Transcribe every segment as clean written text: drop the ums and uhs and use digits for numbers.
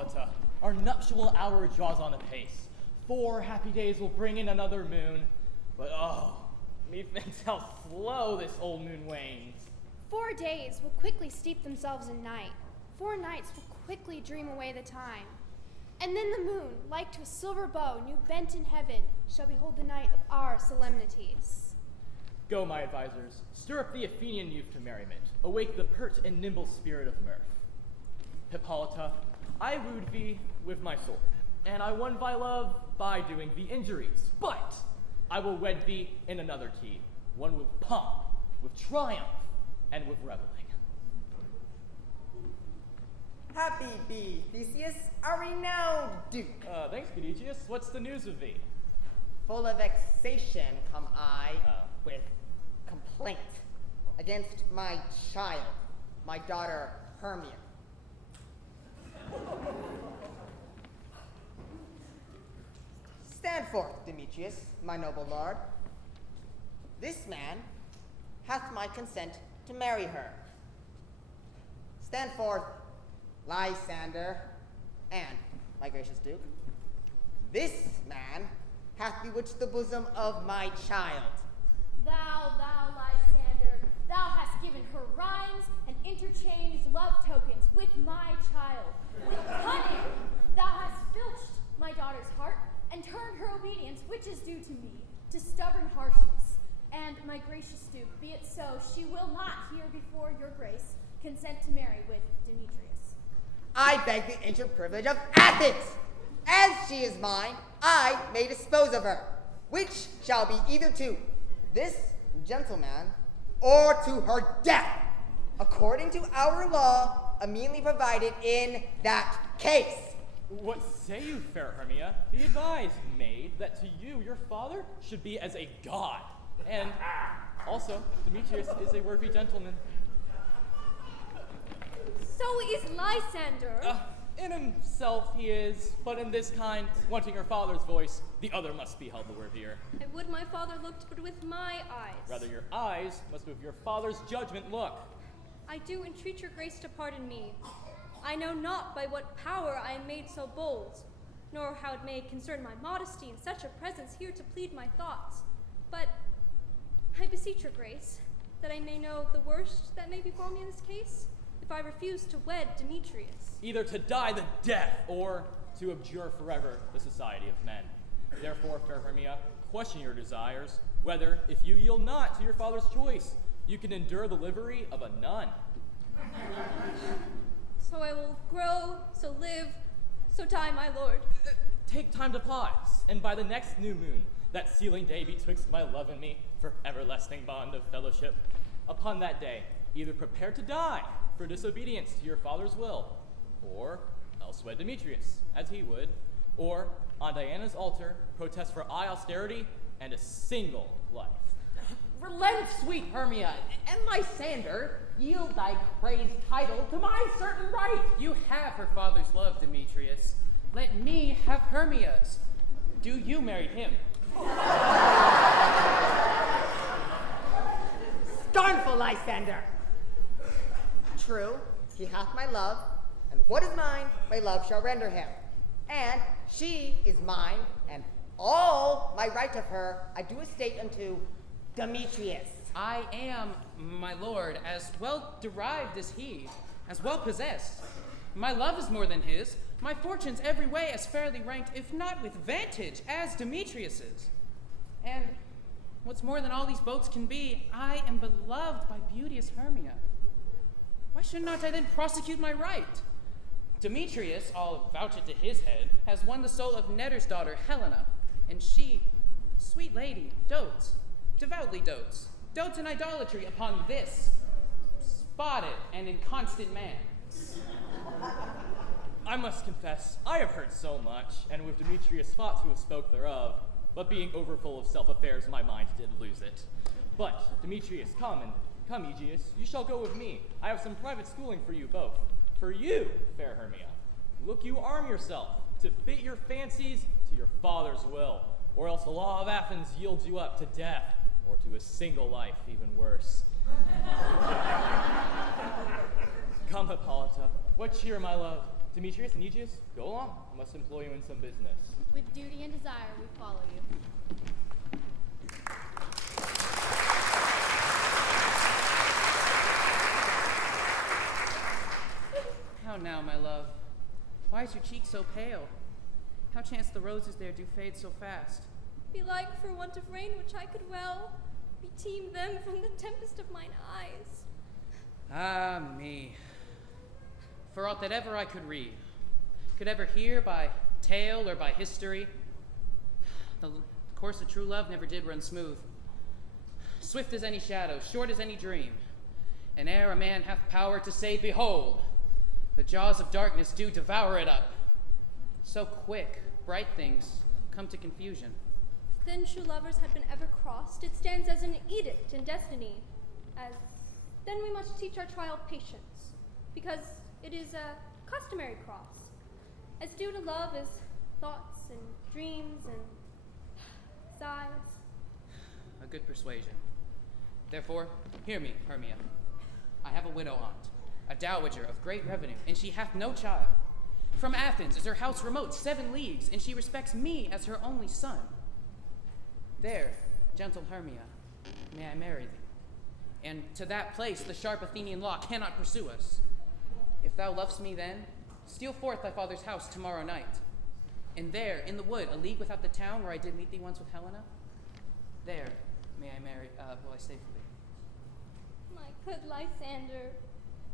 Hippolyta, our nuptial hour draws on apace. 4 happy days will bring in another moon. But methinks how slow this old moon wanes. 4 days will quickly steep themselves in night. 4 nights will quickly dream away the time. And then the moon, like to a silver bow new bent in heaven, shall behold the night of our solemnities. Go, my advisors, stir up the Athenian youth to merriment, awake the pert and nimble spirit of mirth. Hippolyta, I wooed thee with my sword, and I won thy love by doing thee injuries. But I will wed thee in another key, one with pomp, with triumph, and with reveling. Happy be Theseus, our renowned Duke. Thanks, Caduceus. What's the news of thee? Full of vexation come I with complaint against my child, my daughter Hermia. Stand forth, Demetrius, my noble lord. This man hath my consent to marry her. Stand forth, Lysander, and, my gracious Duke, this man hath bewitched the bosom of my child. Thou, Lysander, thou hast given her rhymes and interchanged love tokens with my child. With cunning, thou hast filched my daughter's heart and turned her obedience, which is due to me, to stubborn harshness. And, my gracious Duke, be it so, she will not here before your grace consent to marry with Demetrius. I beg the ancient privilege of Athens. As she is mine, I may dispose of her, which shall be either to this gentleman or to her death, according to our law immediately provided in that case. What say you, fair Hermia? Be advised, maid, that to you your father should be as a god. And also, Demetrius is a worthy gentleman. So is Lysander. In himself he is, but in this kind, wanting her father's voice, the other must be held the worthier. I would my father looked but with my eyes. Rather your eyes must with your father's judgment look. I do entreat your grace to pardon me. I know not by what power I am made so bold, nor how it may concern my modesty in such a presence here to plead my thoughts. But I beseech your grace, that I may know the worst that may befall me in this case, if I refuse to wed Demetrius. Either to die the death, or to abjure forever the society of men. Therefore, fair Hermia, question your desires, whether, if you yield not to your father's choice, you can endure the livery of a nun. So I will grow, so live, so die, my lord. Take time to pause, and by the next new moon, that sealing day betwixt my love and me, for everlasting bond of fellowship, upon that day, either prepare to die for disobedience to your father's will, or else wed Demetrius, as he would, or on Diana's altar, protest for austerity and a single life. Relent, sweet Hermia, and Lysander, yield thy praised title to my certain right. You have her father's love, Demetrius. Let me have Hermia's. Do you marry him? Scornful Lysander! True, he hath my love, and what is mine, my love shall render him. And she is mine, and all my right of her I do estate unto Demetrius. I am, my lord, as well derived as he, as well possessed. My love is more than his, my fortunes every way as fairly ranked, if not with vantage, as Demetrius's. And what's more than all these boats can be, I am beloved by beauteous Hermia. Why should not I then prosecute my right? Demetrius, I'll vouch it to his head, has won the soul of Netter's daughter, Helena, and she, sweet lady, devoutly dotes in idolatry upon this spotted and inconstant man. I must confess, I have heard so much, and with Demetrius thoughts who have spoke thereof, but being overfull of self-affairs, my mind did lose it. But, Demetrius, come, Aegeus, you shall go with me. I have some private schooling for you both. For you, fair Hermia, look you arm yourself to fit your fancies to your father's will, or else the law of Athens yields you up to death, or to a single life even worse. Come, Hippolyta, what cheer, my love? Demetrius and Aegeus, go along. I must employ you in some business. With duty and desire, we follow you. How now, my love? Why is your cheek so pale? How chance the roses there do fade so fast? Belike for want of rain which I could well beteem them from the tempest of mine eyes. Ah, me. For aught that ever I could read, could ever hear by tale or by history, the course of true love never did run smooth. Swift as any shadow, short as any dream, and ere a man hath power to say, behold, the jaws of darkness do devour it up. So quick, bright things come to confusion. If then true lovers had been ever crossed, it stands as an edict in destiny, as then we must teach our child patience, because it is a customary cross, as due to love as thoughts and dreams and sighs. A good persuasion. Therefore, hear me, Hermia. I have a widow aunt, a dowager of great revenue, and she hath no child. From Athens is her house remote 7 leagues, and she respects me as her only son. There, gentle Hermia, may I marry thee. And to that place the sharp Athenian law cannot pursue us. If thou lovest me then, steal forth thy father's house tomorrow night. And there, in the wood, a league without the town where I did meet thee once with Helena, there may I will I stay for thee. My good Lysander,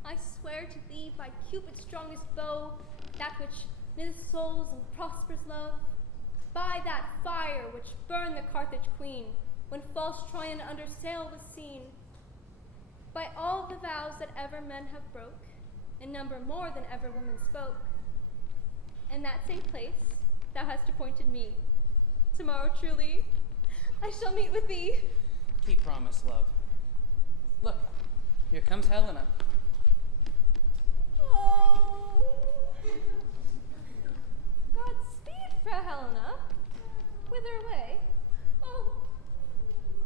I swear to thee by Cupid's strongest bow, that which knits souls and prospers love, by that fire which burned the Carthage queen, when false Troyan under sail was seen, by all the vows that ever men have broke, in number more than ever women spoke. In that same place thou hast appointed me. Tomorrow truly I shall meet with thee. Keep promise, love. Look, here comes Helena. Oh, Godspeed, Frau Helena. Whither away? Oh,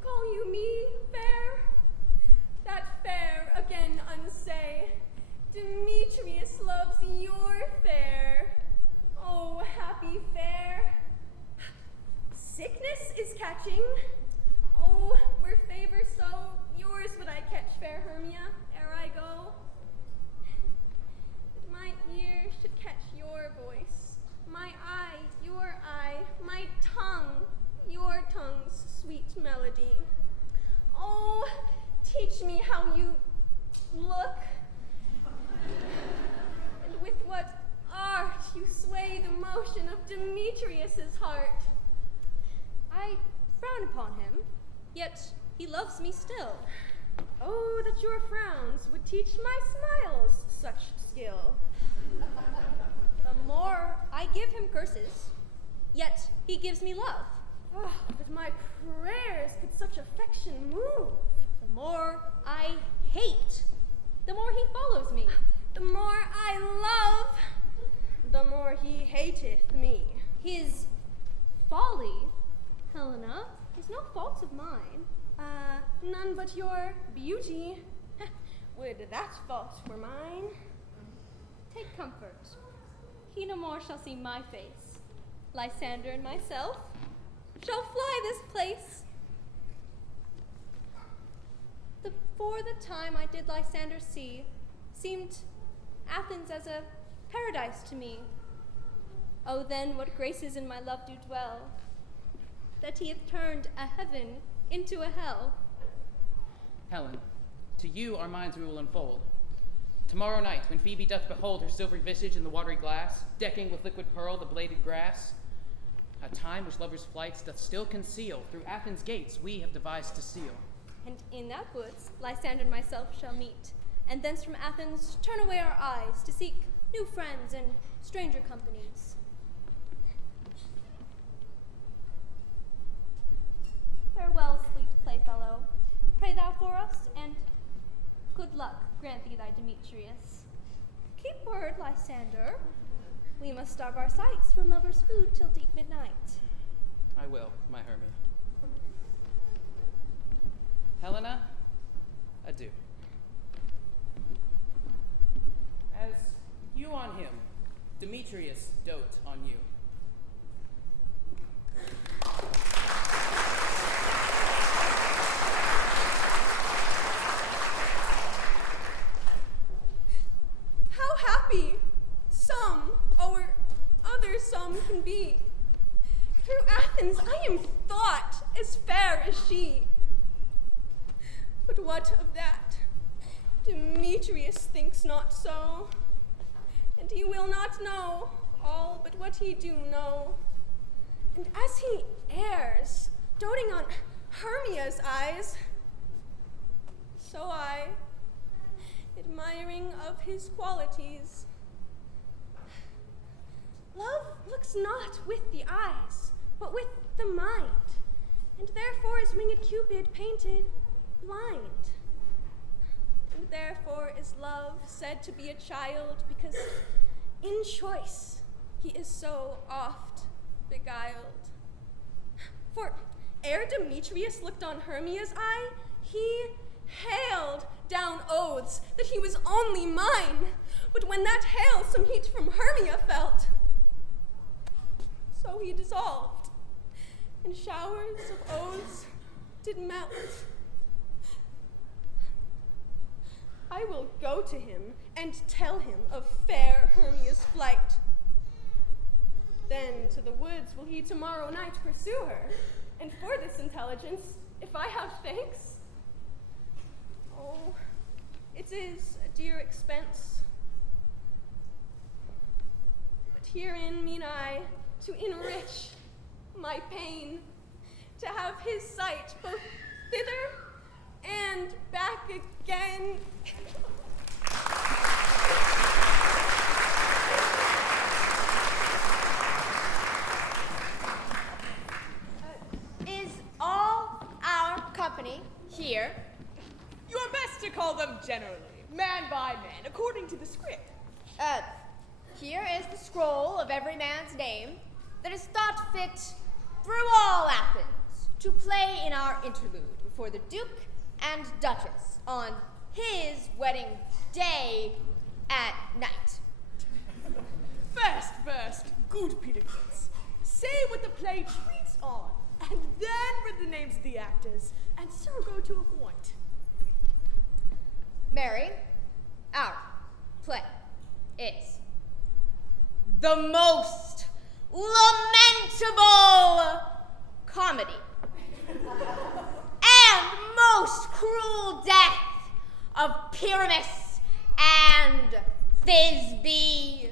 call you me fair? That fair again unsay. Demetrius loves your fair. Oh, happy fair. Sickness is catching. Oh, were favor so, yours would I catch, fair Hermia, ere I go. That my ear should catch your voice, my eye, your eye, my tongue, your tongue's sweet melody. Oh, teach me how you look, and with what art you sway the motion of Demetrius's heart. I frown upon him, yet he loves me still. Oh, that your frowns would teach my smiles such skill. The more I give him curses, yet he gives me love. Oh, that my prayers could such affection move. The more I hate, the more he follows me. The more I love, the more he hateth me. His folly, Helena, is no fault of mine. None but your beauty. Would that fault were mine. Take comfort. He no more shall see my face. Lysander and myself shall fly this place. Before the time I did Lysander see, seemed Athens as a paradise to me. Oh, then what graces in my love do dwell, that he hath turned a heaven into a hell. Helen, to you our minds we will unfold. Tomorrow night, when Phoebe doth behold her silvery visage in the watery glass, decking with liquid pearl the bladed grass, a time which lovers' flights doth still conceal, through Athens' gates we have devised to seal. And in that woods Lysander and myself shall meet, and thence from Athens turn away our eyes to seek new friends and stranger companies. Farewell, sweet playfellow. Pray thou for us, and good luck grant thee thy Demetrius. Keep word, Lysander. We must starve our sights from lovers' food till deep midnight. I will, my Hermia. Helena, adieu. As you on him, Demetrius dote on you. How happy some or other some can be. Through Athens I am thought as fair as she. But what of that? Demetrius thinks not so, and he will not know all but what he do know. And as he errs, doting on Hermia's eyes, so I, admiring of his qualities. Love looks not with the eyes, but with the mind, and therefore is winged Cupid painted blind. And therefore is love said to be a child, because in choice he is so oft beguiled. For ere Demetrius looked on Hermia's eye, he hailed down oaths that he was only mine. But when that hail some heat from Hermia felt, so he dissolved, and showers of oaths did melt. I will go to him and tell him of fair Hermia's flight. Then to the woods will he tomorrow night pursue her, and for this intelligence, if I have thanks, oh, it is a dear expense. But herein mean I to enrich my pain, to have his sight both thither and back again. Is all our company here? You're best to call them generally, man by man, according to the script. Here is the scroll of every man's name that is thought fit through all Athens to play in our interlude before the Duke and Duchess on his wedding day at night. First, good Peter Quince, say what the play treats on, and then read the names of the actors, and so go to a point. Mary, our play is the most lamentable comedy and most cruel death of Pyramus and Thisbe.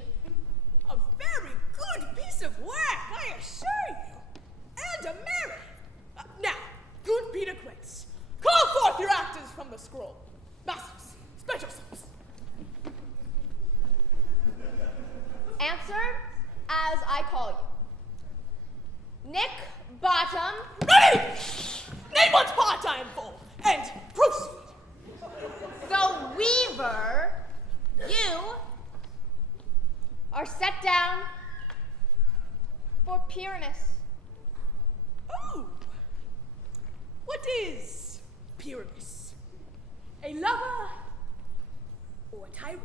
A very good piece of work, I assure you. And a merry. Now, good Peter Quince, call forth your actors from the scroll. Masters, spread yourselves. Answer as I call you. Nick Bottom. Ready! Name what part I am for, and proceed. The Weaver, you are set down for Pyramus. Oh! What is Pyramus? A lover or a tyrant?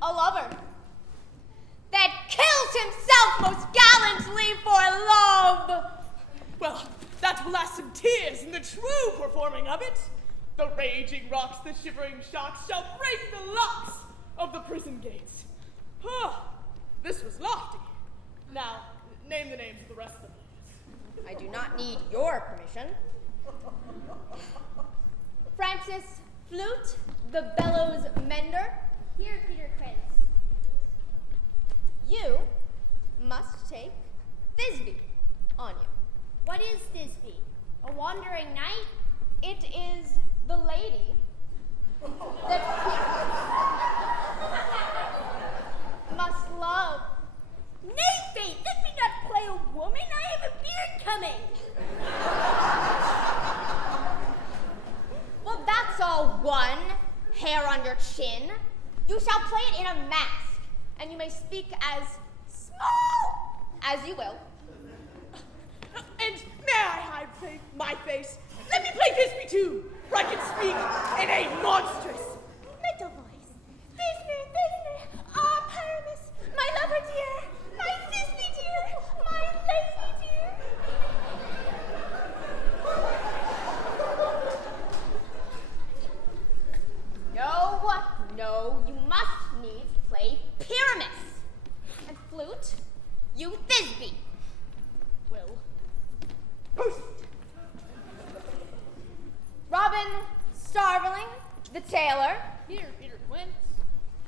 A lover that kills himself most gallantly for love. Well, that will ask some tears in the true performing of it. The raging rocks, the shivering shocks shall break the locks of the prison gates. This was lofty. Now, name the names of the rest of them. I do not need your permission. Francis Flute, the bellows mender. Here, Peter Quince. You must take Thisbe on you. What is Thisbe? A wandering knight? It is the lady that must love. Nay, faith, let me not play a woman. I have a beard coming. Well, that's all one. Hair on your chin. You shall play it in a mask, and you may speak as small as you will. And may I hide my face? Let me play Thisbe too, for I can speak in a monstrous Little voice. Thisbe, Pyramus, my lover So you must needs play Pyramus. And flute, you Thisbe. Well, Robin Starveling, the tailor. here, Peter Quince.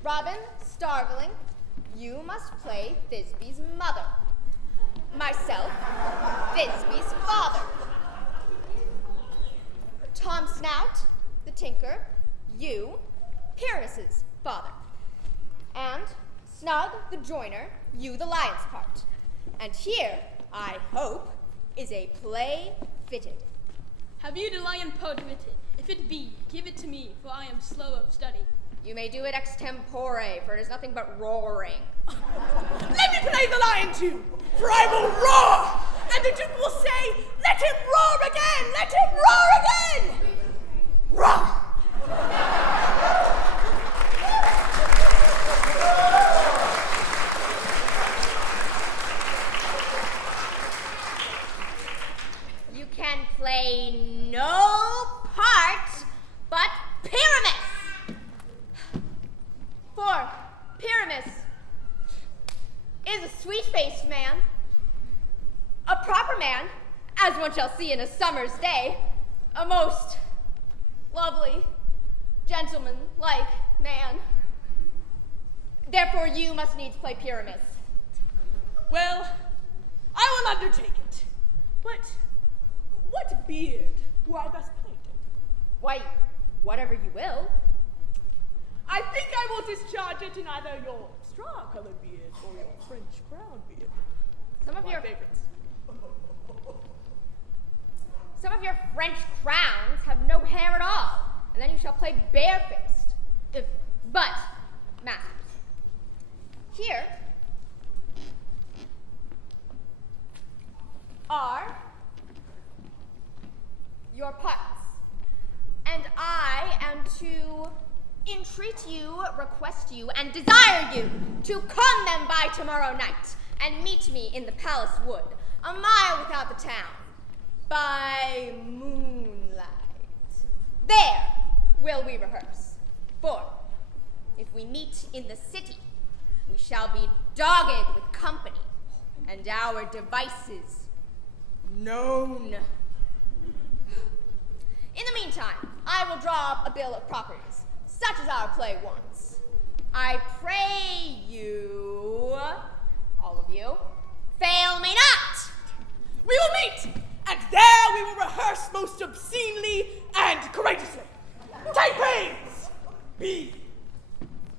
Robin Starveling, you must play Thisbe's mother. Myself, Thisbe's father. Tom Snout, the tinker, you, Pyramus's father. And Snug, the joiner, you, the lion's part. And here, I hope, is a play fitted. Have you the lion poet written? If it be, give it to me, for I am slow of study. You may do it extempore, for it is nothing but roaring. Let me play the lion too, for I will roar, and the Duke will say, let him roar again, let him roar again! Roar! You can play no part but Pyramus. For Pyramus is a sweet-faced man, a proper man, as one shall see in a summer's day, a most lovely, gentleman-like man. Therefore, you must needs play Pyramus. Well, I will undertake it. But what beard do I best paint? Why, whatever you will. I think I will discharge it in either your straw-colored beard or your French crown beard. Some of My your favorites. Some of your French crowns have no hair at all, and then you shall play barefaced. But, masters, here are your parts, and I am to entreat you, request you, and desire you to come then by tomorrow night and meet me in the palace wood, a mile without the town, by moonlight. There will we rehearse. For if we meet in the city, we shall be dogged with company, and our devices known. In the meantime, I will draw up a bill of properties, such as our play wants. I pray you, all of you, fail me not. We will meet, and there we will rehearse most obscenely and courageously. Take pains! Be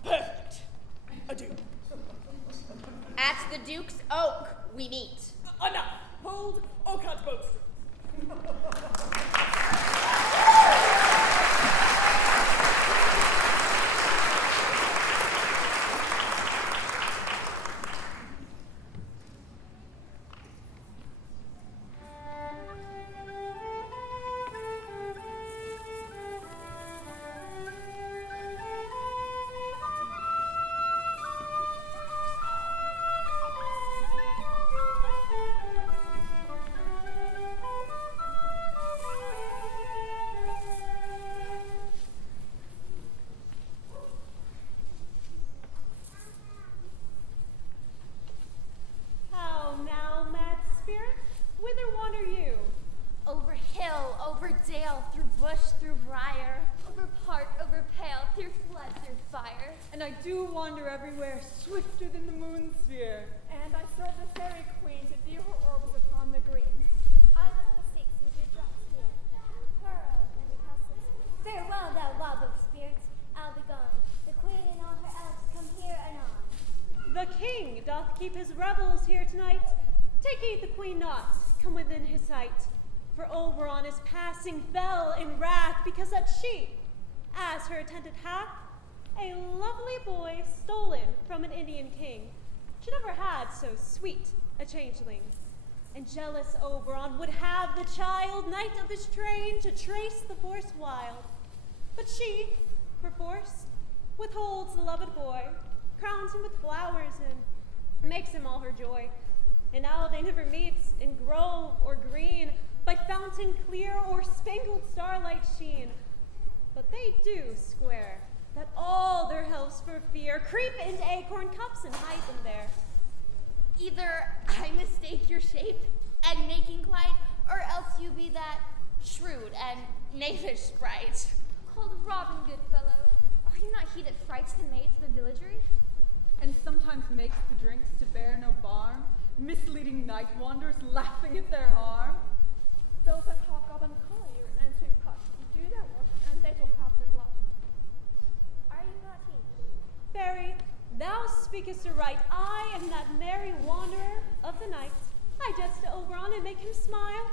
perfect. Adieu. At the Duke's Oak we meet. Enough. Hold or cut both strings. And I do wander everywhere, swifter than the moon sphere. And I serve the fairy queen to dew her orbs upon the green. I must forsake some dear drops here. Pearl and the castles. Farewell, thou lob of spirits, I'll be gone. The queen and all her elves come here anon. The king doth keep his revels here tonight. Take heed the queen not, come within his sight. For Oberon is passing fell in wrath, because that she, as her attendant hath, a lovely boy stolen from an Indian king. She never had so sweet a changeling. And jealous Oberon would have the child, knight of his train, to trace the force wild. But she, perforce, withholds the loved boy, crowns him with flowers, and makes him all her joy. And now they never meet in grove or green, by fountain clear or spangled starlight sheen. But they do square that all their helps for fear creep into acorn cups and hide them there. Either I mistake your shape and making light, or else you be that shrewd and knavish sprite. Called Robin Goodfellow. Are you not he that frights the maids of the villagery? And sometimes makes the drinks to bear no barm, misleading night wanderers laughing at their harm. Those that talk of and call you and take part, do their work, and they will have good luck. Are you not he? Fairy, thou speakest aright. I am that merry wanderer of the night. I jest to Oberon and make him smile.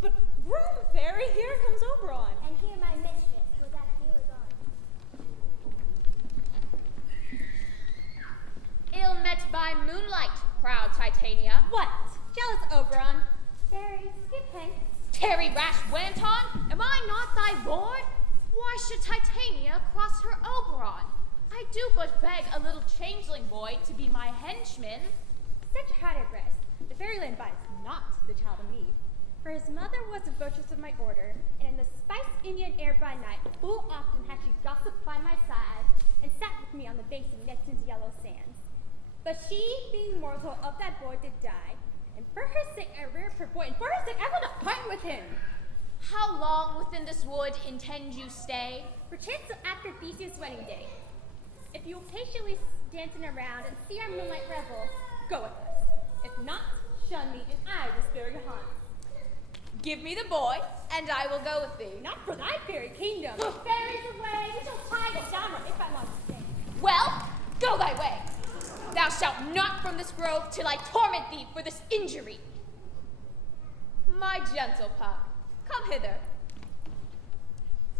But room, Fairy, here comes Oberon. And here my mistress, for that you is on. Ill met by moonlight, proud Titania. What? Jealous Oberon? Fairy, skip hence. Tarry, rash wanton, am I not thy lord? Why should Titania cross her Oberon? I do but beg a little changeling boy to be my henchman. Set your heart at rest. The fairyland bites not the child of me. For his mother was a votress of my order, and in the spiced Indian air by night, full often had she gossiped by my side, and sat with me on the banks of Neptune's yellow sands. But she, being mortal, of that boy did die, and for her sake I reared her boy, and for her sake I will not part with him. How long within this wood intend you stay? Perchance till after Theseus' wedding day. If you will patiently dancing around and see our moonlight revel, go with us. If not, shun me, and I will spare your haunts. Give me the boy, and I will go with thee. Not for thy fairy kingdom. Fairies away, we shall tie the downward if I want to stay. Well, go thy way. Thou shalt not from this grove till I torment thee for this injury. My gentle pup, come hither.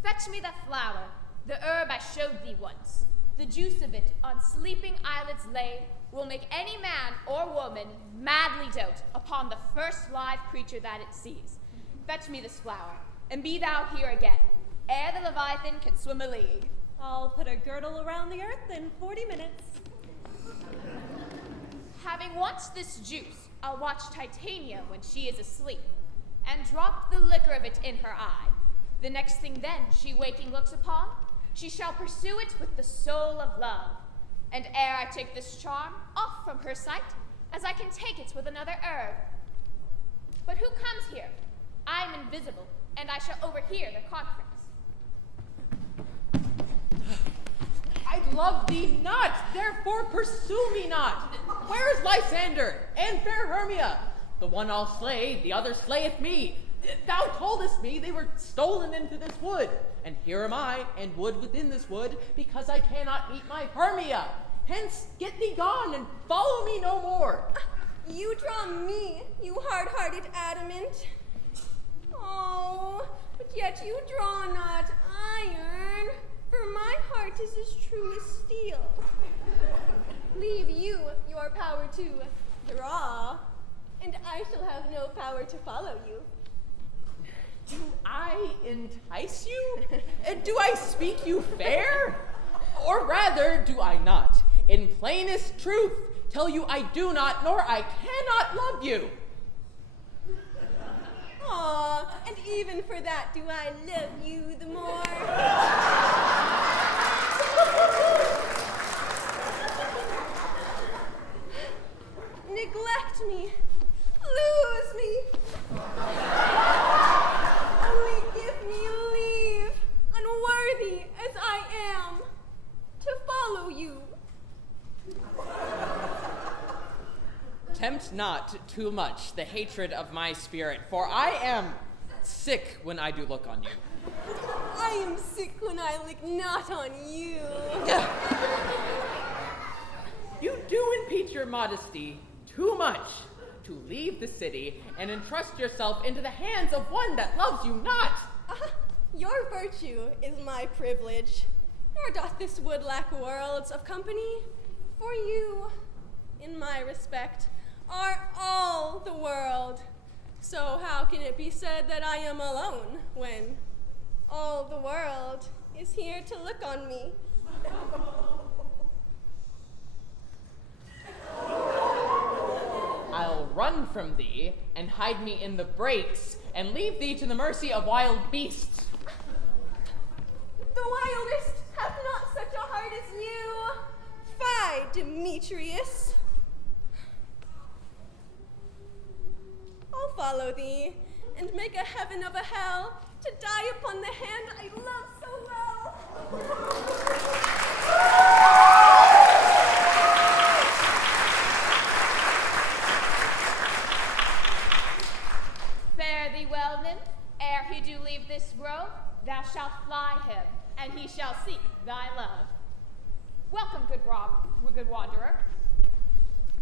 Fetch me that flower, the herb I showed thee once. The juice of it on sleeping eyelids laid will make any man or woman madly dote upon the first live creature that it sees. Fetch me this flower, and be thou here again, ere the Leviathan can swim a league. I'll put a girdle around the earth in 40 minutes. Having watched this juice, I'll watch Titania when she is asleep, and drop the liquor of it in her eye. The next thing then she waking looks upon, she shall pursue it with the soul of love. And ere I take this charm off from her sight, as I can take it with another herb. But who comes here? I am invisible, and I shall overhear their conference. I love thee not, therefore pursue me not. Where is Lysander and fair Hermia? The one I'll slay, the other slayeth me. Thou toldest me they were stolen into this wood, and here am I, and wood within this wood, because I cannot meet my Hermia. Hence, get thee gone, and follow me no more. You draw me, you hard-hearted adamant. Oh, but yet you draw not iron, for my heart is as true as steel. Leave you your power to draw, and I shall have no power to follow you. Do I entice you? Do I speak you fair? Or rather, do I not, in plainest truth, tell you I do not, nor I cannot love you? Aw, and even for that do I love you the more. Neglect me, lose me. Only give me leave, unworthy as I am, to follow you. Tempt not too much the hatred of my spirit, for I am sick when I do look on you. I am sick when I look not on you. You do impeach your modesty too much to leave the city and entrust yourself into the hands of one that loves you not. Your virtue is my privilege, nor doth this wood lack worlds of company. For you, in my respect, are all the world. So how can it be said that I am alone when all the world is here to look on me? I'll run from thee and hide me in the brakes and leave thee to the mercy of wild beasts. The wildest have die, Demetrius. I'll follow thee, and make a heaven of a hell, to die upon the hand I love so well. Fare thee well, nymph. Ere he do leave this grove, thou shalt fly him, and he shall seek thy love. Welcome, good wanderer.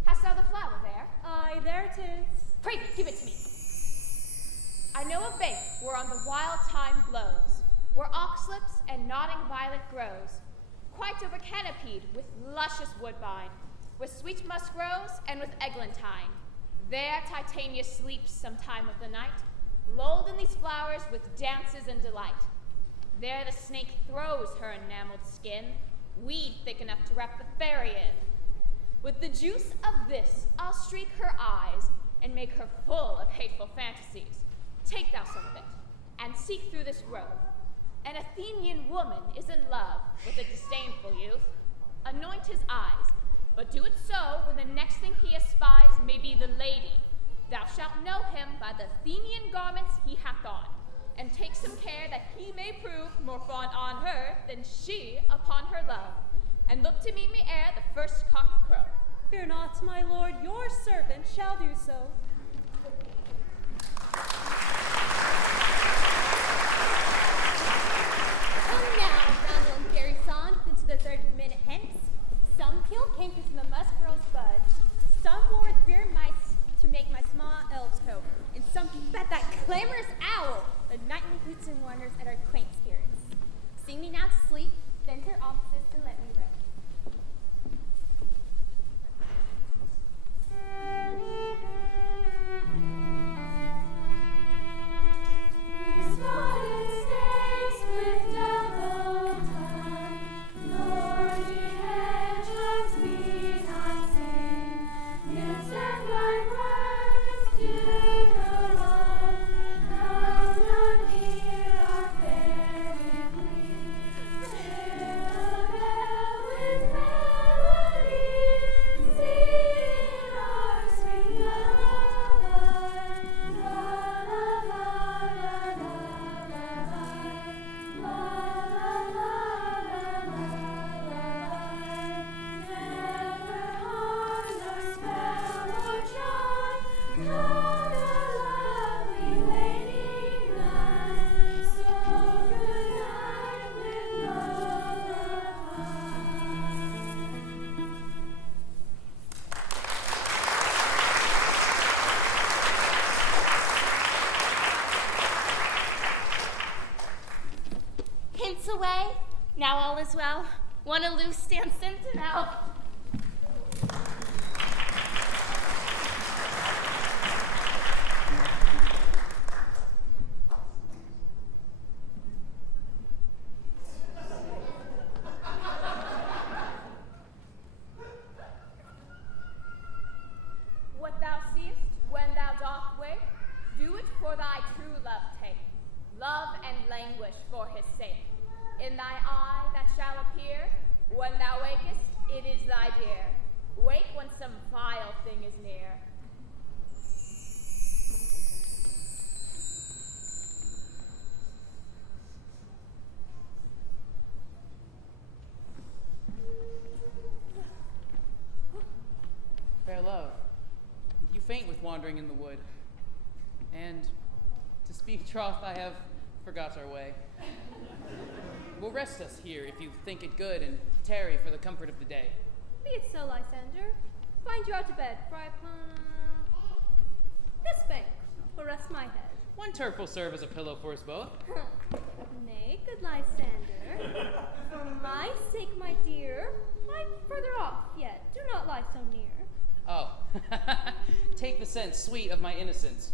Hast thou the flower there? Aye, there 'tis. Pray thee, give it to me. I know a bank whereon the wild thyme blows, where oxlips and nodding violet grows, quite over canopied with luscious woodbine, where sweet musk grows, and with eglantine. There Titania sleeps some time of the night, lulled in these flowers with dances and delight. There the snake throws her enameled skin, weed thick enough to wrap the fairy in. With the juice of this, I'll streak her eyes, and make her full of hateful fantasies. Take thou some of it, and seek through this grove. An Athenian woman is in love with a disdainful youth. Anoint his eyes, but do it so when the next thing he espies may be the lady. Thou shalt know him by the Athenian garments he hath on, and take some care that he may prove more fond on her than she upon her love, and look to meet me ere the first cock crow. Fear not, my lord, your servant shall do so. Come now, Randall and Gary Sond, into the 30-minute hence. Some peeled cankers in the musk rose buds. Some wore the rear mice to make my small elves coat. And some fed that clamorous owl, the nightly hoots and wonders at our quaint spirits. Sing me now to sleep, then to their offices and let me rest. Away. Now all is well. One a loose stand sentinel. What thou seest when thou dost wake, do it for thy true love take. Love and languish for his sake. In thy eye that shall appear, when thou wakest, it is thy dear. Wake when some vile thing is near. Fair love, you faint with wandering in the wood, and to speak troth, I have forgot our way. We'll rest us here if you think it good, and tarry for the comfort of the day. Be it so, Lysander. Find you out to bed, for I this bank will rest my head. One turf will serve as a pillow for us both. Nay, good Lysander. For my sake, my dear, I'm further off yet. Do not lie so near. Oh, take the sense, sweet, of my innocence.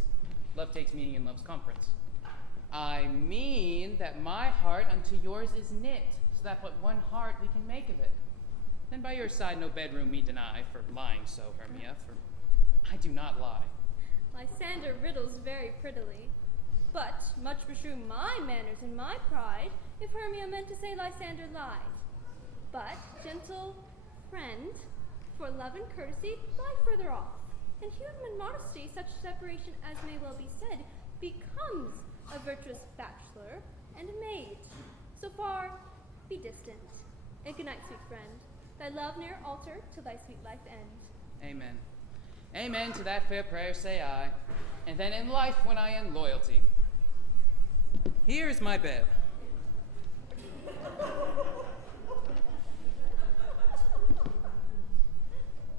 Love takes meaning in love's conference. I mean that my heart unto yours is knit, so that but one heart we can make of it. Then by your side no bedroom we deny, for lying so, Hermia, for I do not lie. Lysander riddles very prettily, but much beshrew my manners and my pride if Hermia meant to say Lysander lies. But, gentle, friend, for love and courtesy lie further off. In human modesty, such separation as may well be said becomes a virtuous bachelor and maid. So far, be distant. And good night, sweet friend. Thy love ne'er alter till thy sweet life end. Amen. Amen to that fair prayer, say I. And then in life when I end loyalty. Here's my bed.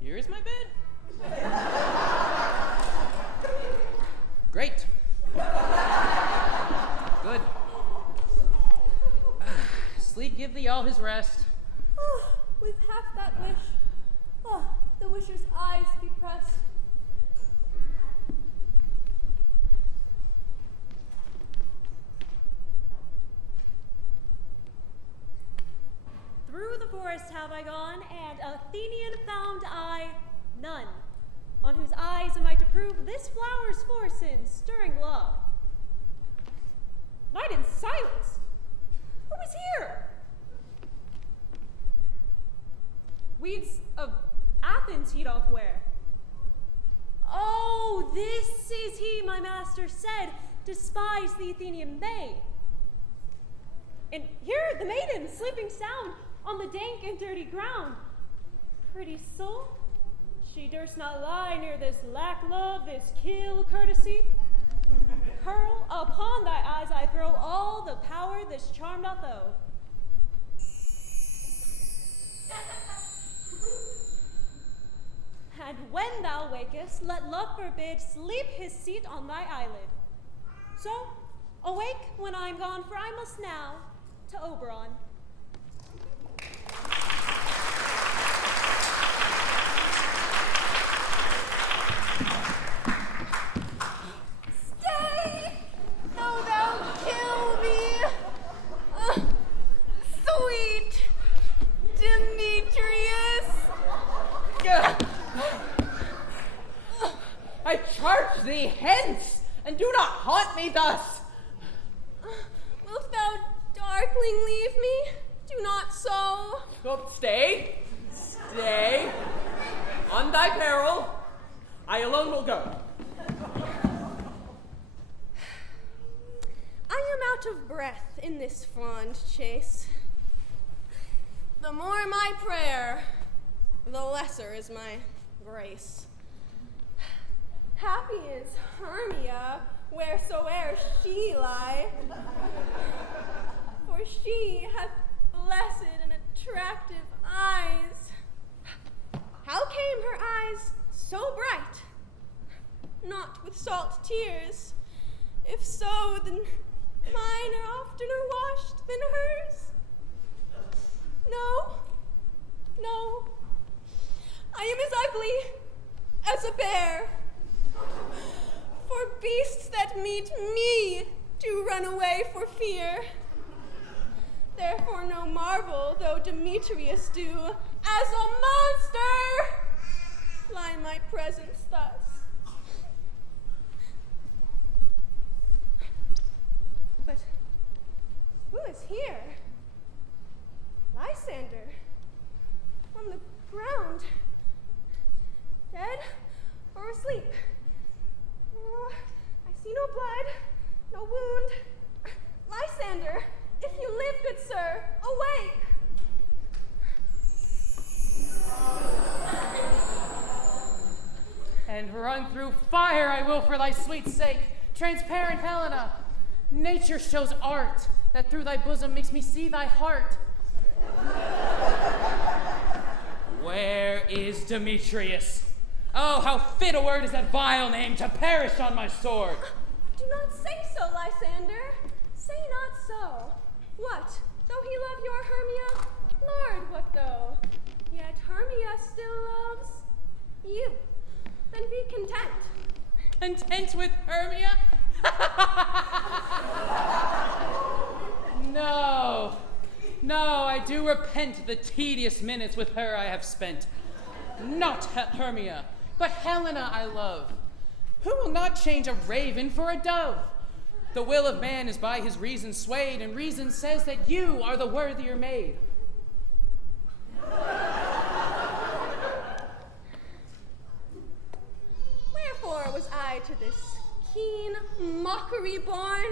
Here is my bed. Great. Good. Sleep give thee all his rest. Oh, with half that wish, the wisher's eyes be pressed. Through the forest have I gone, and Athenian found I none, on whose eyes am I to prove this flower's force in stirring love. Night in silence. Who is here? Weeds of Athens he doth wear. Oh, this is he, my master said, despised the Athenian maid. And here the maiden sleeping sound on the dank and dirty ground. Pretty soul, she durst not lie near this lack love, this kill courtesy. Pearl, upon thy eyes I throw all the power this charm doth owe. And when thou wakest, let love forbid sleep his seat on thy eyelid. So, awake when I am gone, for I must now to Oberon. Stay! No, thou kill me! Sweet Demetrius! I charge thee hence, and do not haunt me thus. Wilt thou darkling leave me? Do not so. Oh, stay. On thy peril, I alone will go. I am out of breath in this fond chase. The more my prayer, the lesser is my grace. Happy is Hermia, wheresoe'er she lie, for she hath blessed and attractive eyes. How came her eyes so bright? Not with salt tears. If so, then mine are oftener washed than hers. No, I am as ugly as a bear. For beasts that meet me do run away for fear. Therefore no marvel, though Demetrius do, as a monster, fly my presence thus. But who is here? Lysander, on the ground, dead or asleep? I see no blood, no wound. Lysander, if you live, good sir, awake! And run through fire I will for thy sweet sake, transparent Helena. Nature shows art that through thy bosom makes me see thy heart. Where is Demetrius? Oh, how fit a word is that vile name to perish on my sword. Do not say so, Lysander. Say not so. What, though he love your Hermia? Lord, what though? Yet Hermia still loves you. Then be content. Content with Hermia? No, I do repent the tedious minutes with her I have spent. Not Hermia, but Helena I love. Who will not change a raven for a dove? The will of man is by his reason swayed, and reason says that you are the worthier maid. to this keen mockery born?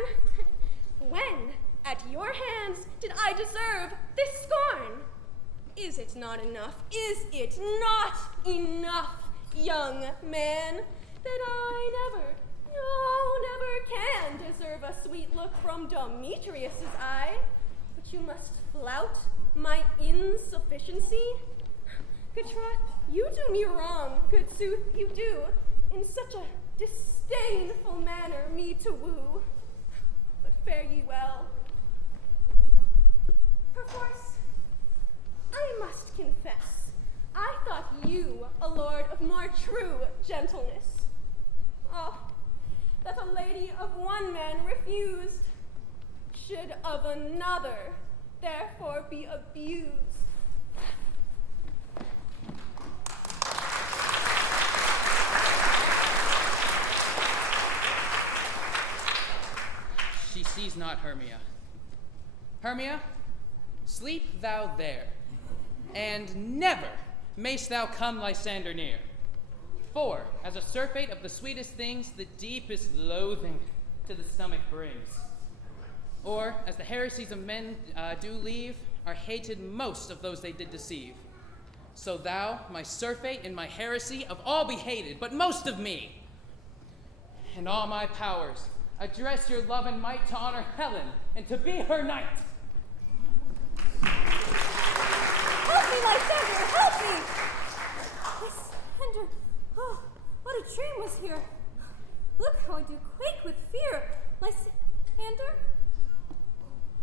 When, at your hands, did I deserve this scorn? Is it not enough? Is it not enough, young man, that I never can deserve a sweet look from Demetrius's eye? But you must flout my insufficiency? Good troth, you do me wrong, good sooth, you do, in such a disdainful manner me to woo. But fare ye well. Perforce, I must confess, I thought you a lord of more true gentleness. Oh, that a lady of one man refused should of another therefore be abused. She sees not Hermia. Hermia, sleep thou there, and never mayst thou come Lysander near. For, as a surfeit of the sweetest things, the deepest loathing to the stomach brings. Or, as the heresies of men do leave, are hated most of those they did deceive. So thou, my surfeit in my heresy, of all be hated, but most of me. And all my powers, address your love and might to honor Helen, and to be her knight. Help me, Lysander, help me! Lysander, oh, what a dream was here. Look how I do quake with fear. Lysander?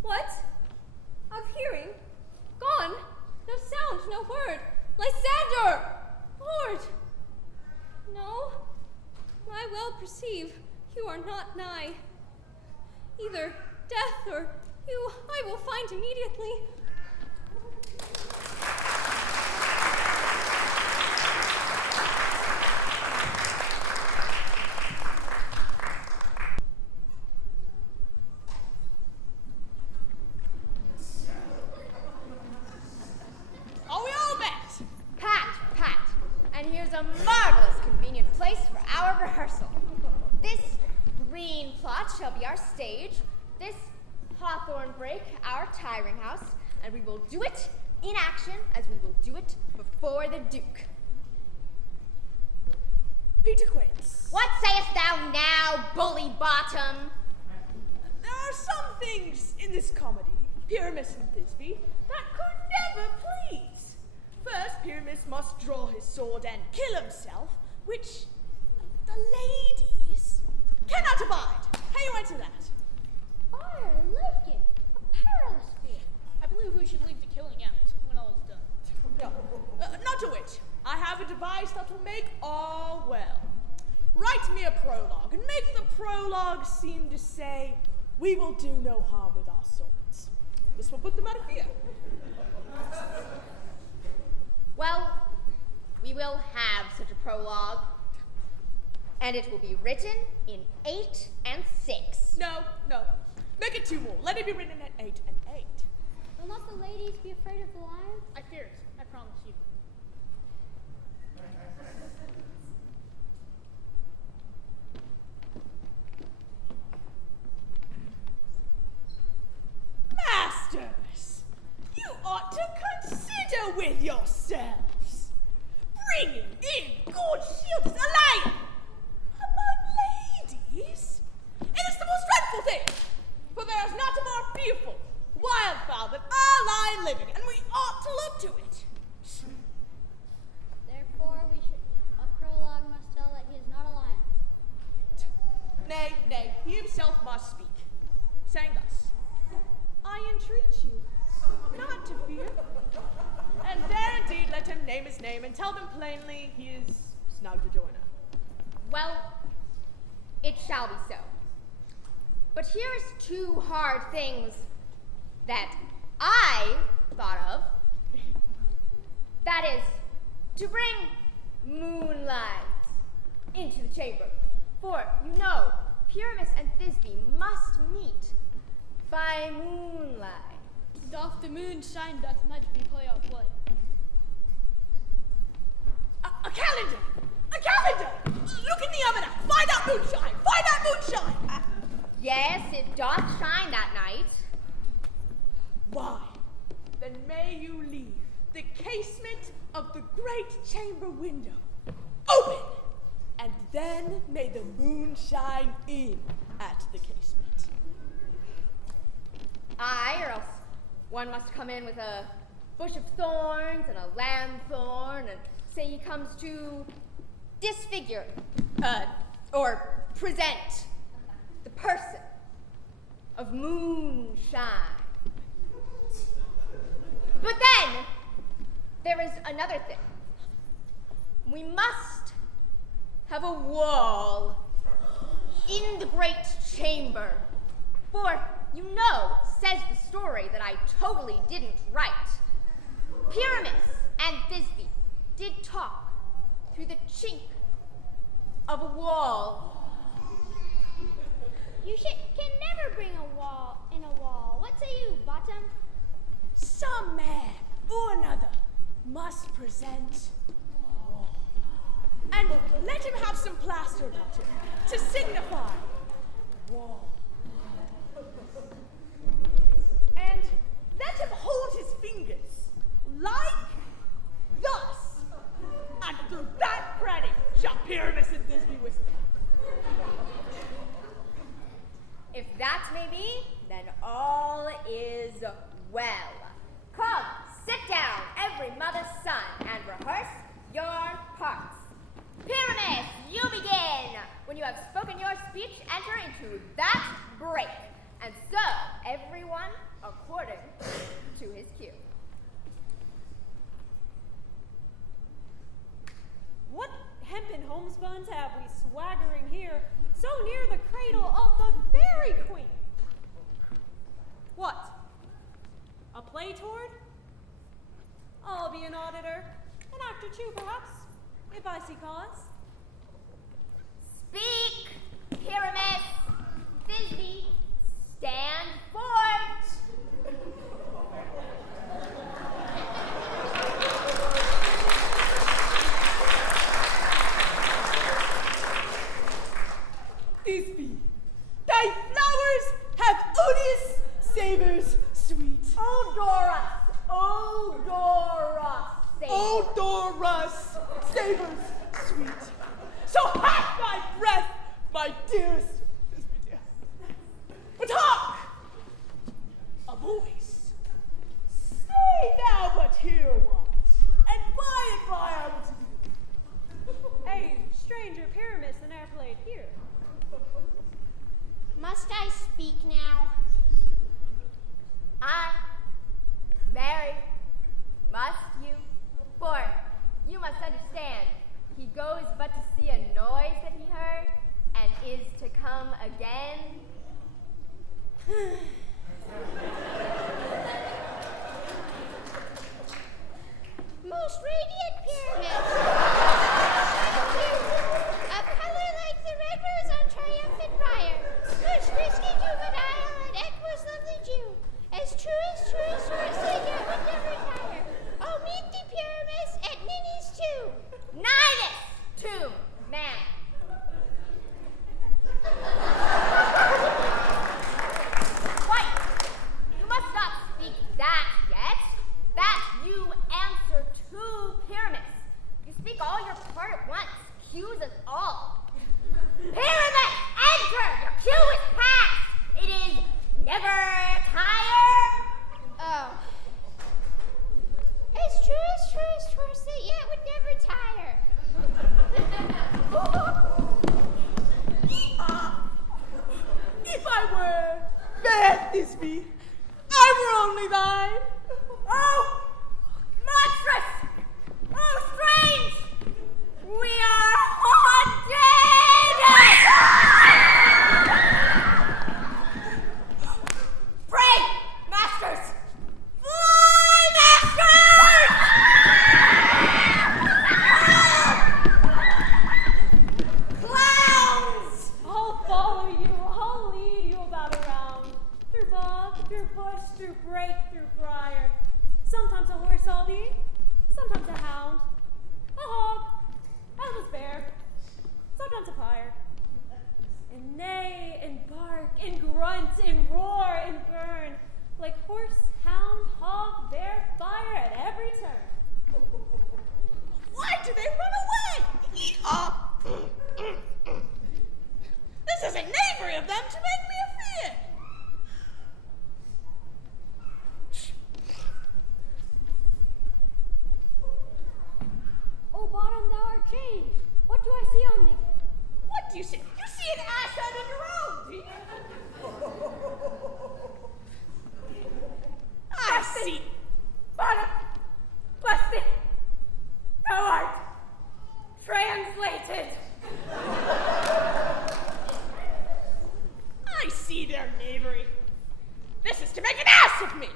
What? Of hearing? Gone? No sound, no word. Lysander! Lord! No, I well perceive you are not nigh. Either death or you I will find immediately. Are we all met? Pat. And here's a marvelous convenient place for our rehearsal. This green plot shall be our stage, this hawthorn brake our tiring house, and we will do it in action as we will do it before the Duke. Peter Quince. What sayest thou now, bully bottom? There are some things in this comedy, Pyramus and Thisbe, that could never please. First, Pyramus must draw his sword and kill himself, which the ladies cannot abide. How you answer that? Fire, Lincoln, a perilous fear. I believe we should leave the killing out when all is done. No, not to which. I have a device that will make all well. Write me a prologue, and make the prologue seem to say, we will do no harm with our swords. This will put them out of fear. Well, we will have such a prologue, and it will be written in 8 and 6. No. Make it 2 more. Let it be written at 8 and 8. Will not the ladies be afraid of the lion? I fear it, I promise you. Masters, you ought to consider with yourselves. Bringing in good shields a lion among ladies? It is the most dreadful thing, for there is not a more fearful wildfowl than our lion living, and we ought to look to it. Therefore, a prologue must tell that he is not a lion. Nay, he himself must speak, saying thus, I entreat you not to fear. And there indeed let him name his name and tell them plainly he is Snug the Joiner. Well, it shall be so. But here is 2 hard things that I thought of. That is, to bring moonlight into the chamber. For, you know, Pyramus and Thisbe must meet by moonlight. Doth the moon shine that night we play our play? A calendar! A calendar! Look in the almanac! Find out moon Yes, it doth shine that night. Why, then may you leave the casement of the great chamber window open, and then may the moon shine in at the casement. Aye, or else one must come in with a bush of thorns and a lanthorn and say he comes to disfigure, or present the person of moonshine. But then, there is another thing. We must have a wall in the great chamber. For, you know, says the story that I totally didn't write. Pyramus and Thisbe did talk through the chink of a wall. You can never bring a wall in a wall. What say you, Bottom? Some man or another must present a wall. And let him have some plaster about him to signify wall. And let him hold his fingers like thus. And through that cranny shall Pyramus and Thisbe whisper. If that may be, then all is well. Come, sit down, every mother's son, and rehearse your parts. Pyramus, you begin. When you have spoken your speech, enter into that break. And so, everyone according to his cue. What hempen homespuns have we swaggering here, so near the cradle of the fairy queen? What? A play toward? I'll be an auditor, an actor too, perhaps, if I see cause. Speak, Pyramus. Thisbe, stand fort. Thisbe, thy flowers have odious savors sweet. Odorous, savor. Odorous savors sweet. So hath thy breath, my dearest Thisbe dear. But hark! A voice. Say thou but hear what, and by I will to thee. A stranger Pyramus than e'er played here. Must I speak now? Aye, Mary, must you? For you must understand, he goes but to see a noise that he heard, and is to come again. Most radiant Pyramus! A color like the red rose on triumphant briar, most risky juvenile and equus lovely Jew, as true horse yet would never tire. Oh, meet thee Pyramus at Ninny's tomb. Ninus, tomb, man. Wait, you must not speak that yet. That you answer to Pyramus. do I see on thee? What do you see? You see an ass out of your own, do you? I see. Bottom, Blessed, thou art translated. I see their knavery. This is to make an ass of me.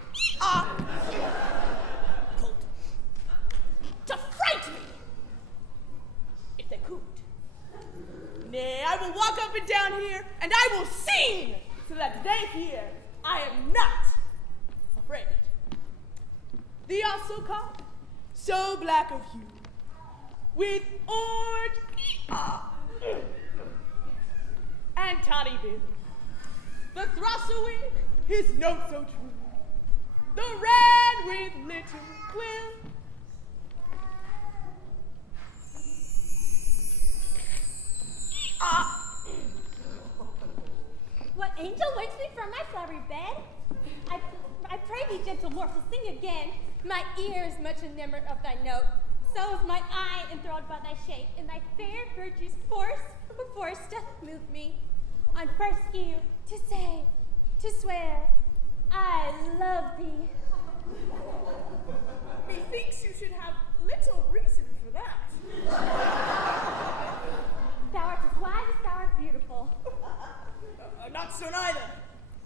Cold. To fright me. If they could. Nay, I will walk up and down here, and I will sing, so that they hear I am not afraid. Thee also come, so black of hue, with and toddy bill. The throstle his note so true, the red with little quill. What angel wakes me from my flowery bed? I pray thee, gentle mortal, sing again. My ear is much enamored of thy note, so is my eye enthralled by thy shape, and thy fair virtue's force doth move me. On first you to say, to swear, I love thee. Methinks you should have little reason for that. Thou art as wise as thou art beautiful. Not so neither.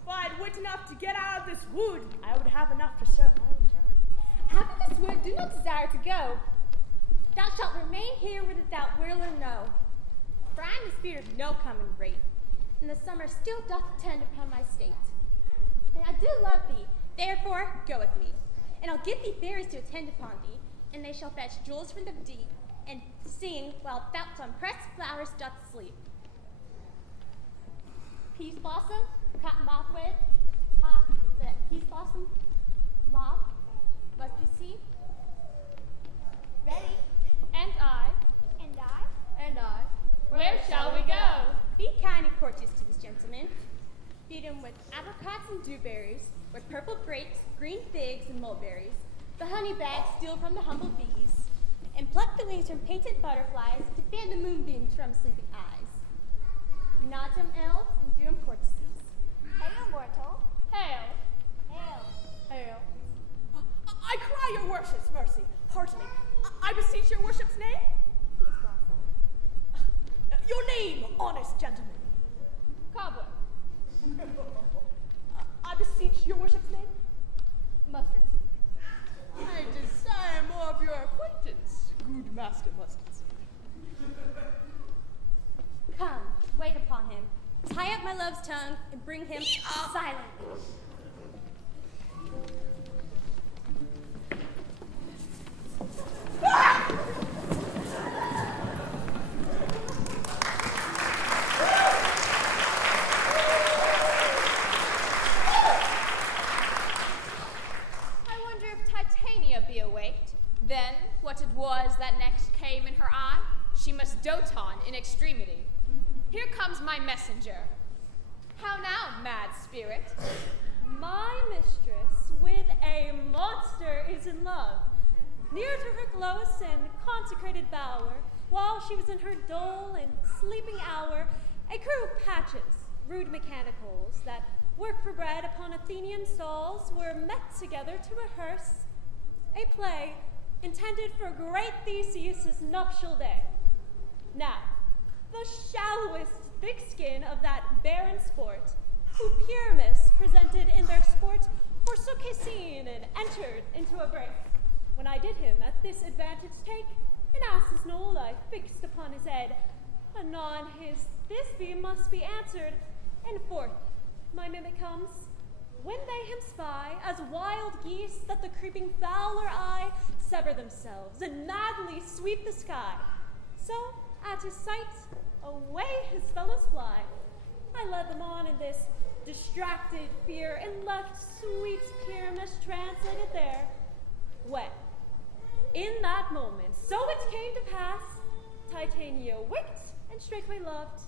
If I had wit enough to get out of this wood, I would have enough to serve my own turn. Having this wood, do not desire to go. Thou shalt remain here whether thou will or no. For I am the spirit of no common wraith, and the summer still doth attend upon my state. And I do love thee, therefore go with me. And I'll give thee fairies to attend upon thee, and they shall fetch jewels from the deep, and sing while thou on pressed flowers doth sleep. Peace blossom, cotton mothwood, peace blossom, moth, mustard seed. Ready? And I. And I. And I. Where shall we go? Be kind and courteous to this gentleman. Feed him with apricots and dewberries, with purple grapes, green figs, and mulberries. The honey bags steal from the humble bees, and pluck the wings from painted butterflies to fan the moonbeams from sleeping eyes. Nod to him elves and do him courtesies. Hail, mortal. Hail. Hail. Hail. I cry your worship's mercy, heartily. I beseech your worship's name. Peace blossom. Your name, honest gentleman. Cobbler. I beseech your worship's name. Mustard seed. I desire more of your acquaintance, good master mustard seed. Come, wait upon him. Tie up my love's tongue and bring him silently. I wonder if Titania be awaked. Then, what it was that next came in her eye, she must dote on in extremity. Here comes my messenger. How now, mad spirit? My mistress with a monster is in love. Near to her close and consecrated bower, while she was in her dull and sleeping hour, a crew of patches, rude mechanicals, that work for bread upon Athenian stalls, were met together to rehearse a play intended for great Theseus's nuptial day. Now, the shallowest thick skin of that barren sport, who Pyramus presented in their sport, forsook his scene and entered into a brake. When I did him at this advantage take, an ass's knoll I fixed upon his head. Anon his Thisbe must be answered, and forth my mimic comes. When they him spy, as wild geese that the creeping fowler eye sever themselves and madly sweep the sky. So, at his sight, away his fellows fly. I led them on in this distracted fear and left sweet Pyramus translated there. When, in that moment, so it came to pass, Titania winked and straightway loved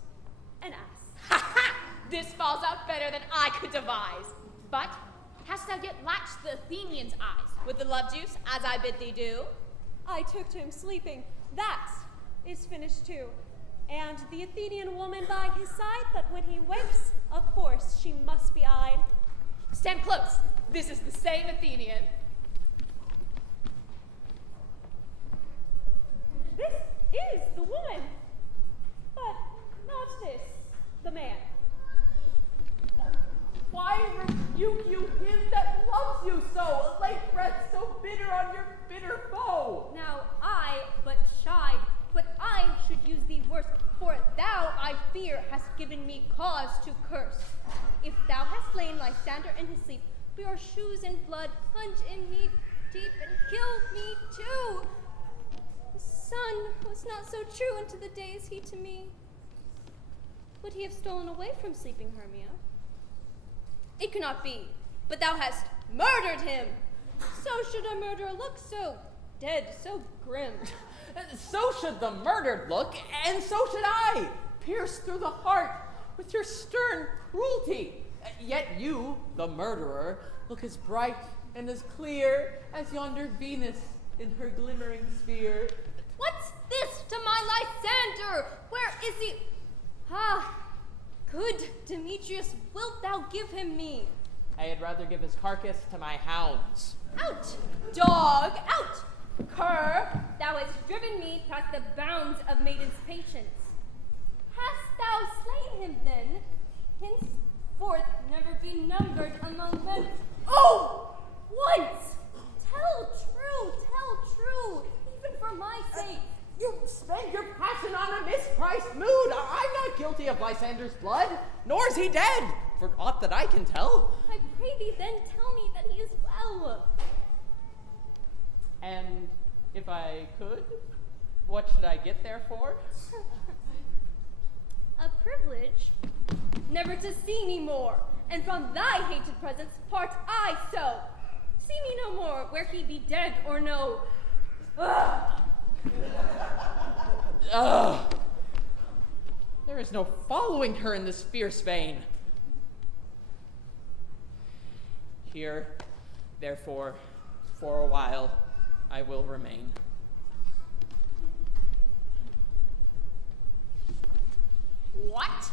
an ass. Ha ha! This falls out better than I could devise. But hast thou yet latched the Athenian's eyes with the love juice, as I bid thee do? I took to him sleeping. That is finished too, and the Athenian woman by his side, that when he wakes, of force she must be eyed. Stand close. This is the same Athenian. This is the woman, but not this, the man. Why rebuke you him that loves you so? Lay breath so bitter on your bitter foe. Now I but chide, but I should use thee worse, for thou, I fear, hast given me cause to curse. If thou hast slain Lysander in his sleep, your shoes in blood plunge in me deep and kill me too. The sun was not so true unto the days he to me. Would he have stolen away from sleeping Hermia? It cannot be, but thou hast murdered him. So should a murderer look, so dead, so grim. So should the murdered look, and so should I, pierced through the heart with your stern cruelty. Yet you, the murderer, look as bright and as clear as yonder Venus in her glimmering sphere. What's this to my Lysander? Where is he? Ah, good Demetrius, wilt thou give him me? I had rather give his carcass to my hounds. Out, dog, out! Cur, thou hast driven me past the bounds of maiden's patience. Hast thou slain him then? Henceforth never be numbered among men. Oh! Once! Tell true, even for my sake. You spend your passion on a mispriced mood. I'm not guilty of Lysander's blood, nor is he dead, for aught that I can tell. I pray thee then tell me that he is well. And if I could, what should I get there for? A privilege, never to see me more, and from thy hated presence part I so. See me no more, where he be dead or no. Ugh. Ugh. There is no following her in this fierce vein. Here, therefore, for a while, I will remain. What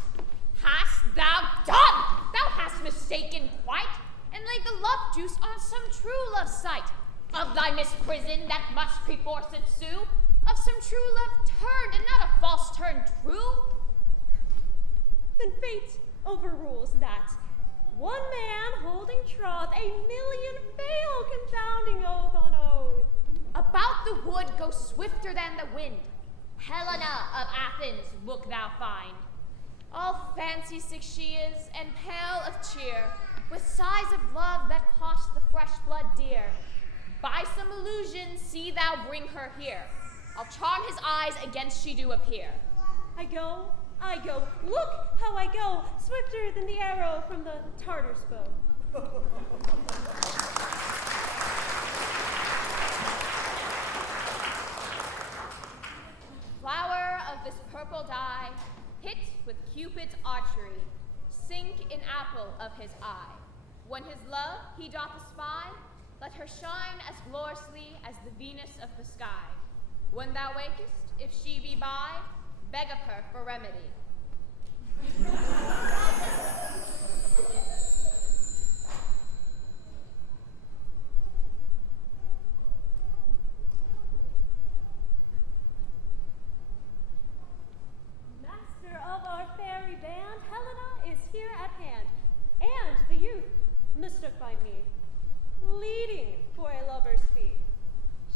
hast thou done? Thou hast mistaken quite, and laid the love juice on some true love sight. Of thy misprison that must perforce ensue, of some true love turned, and not a false turn true. Then fate overrules that. One man holding troth, a million fail, confounding oath on oath. About the wood go swifter than the wind. Helena of Athens look thou find. All fancy sick she is, and pale of cheer, with sighs of love that cost the fresh blood dear. By some illusion see thou bring her here. I'll charm his eyes against she do appear. I go, look how I go, swifter than the arrow from the Tartar's bow. Flower of this purple dye, hit with Cupid's archery, sink in apple of his eye. When his love he doth espy, let her shine as gloriously as the Venus of the sky. When thou wakest, if she be by, beg of her for remedy. Master of our fairy band, Helena is here at hand, and the youth mistook by me, leading for a lover's fee.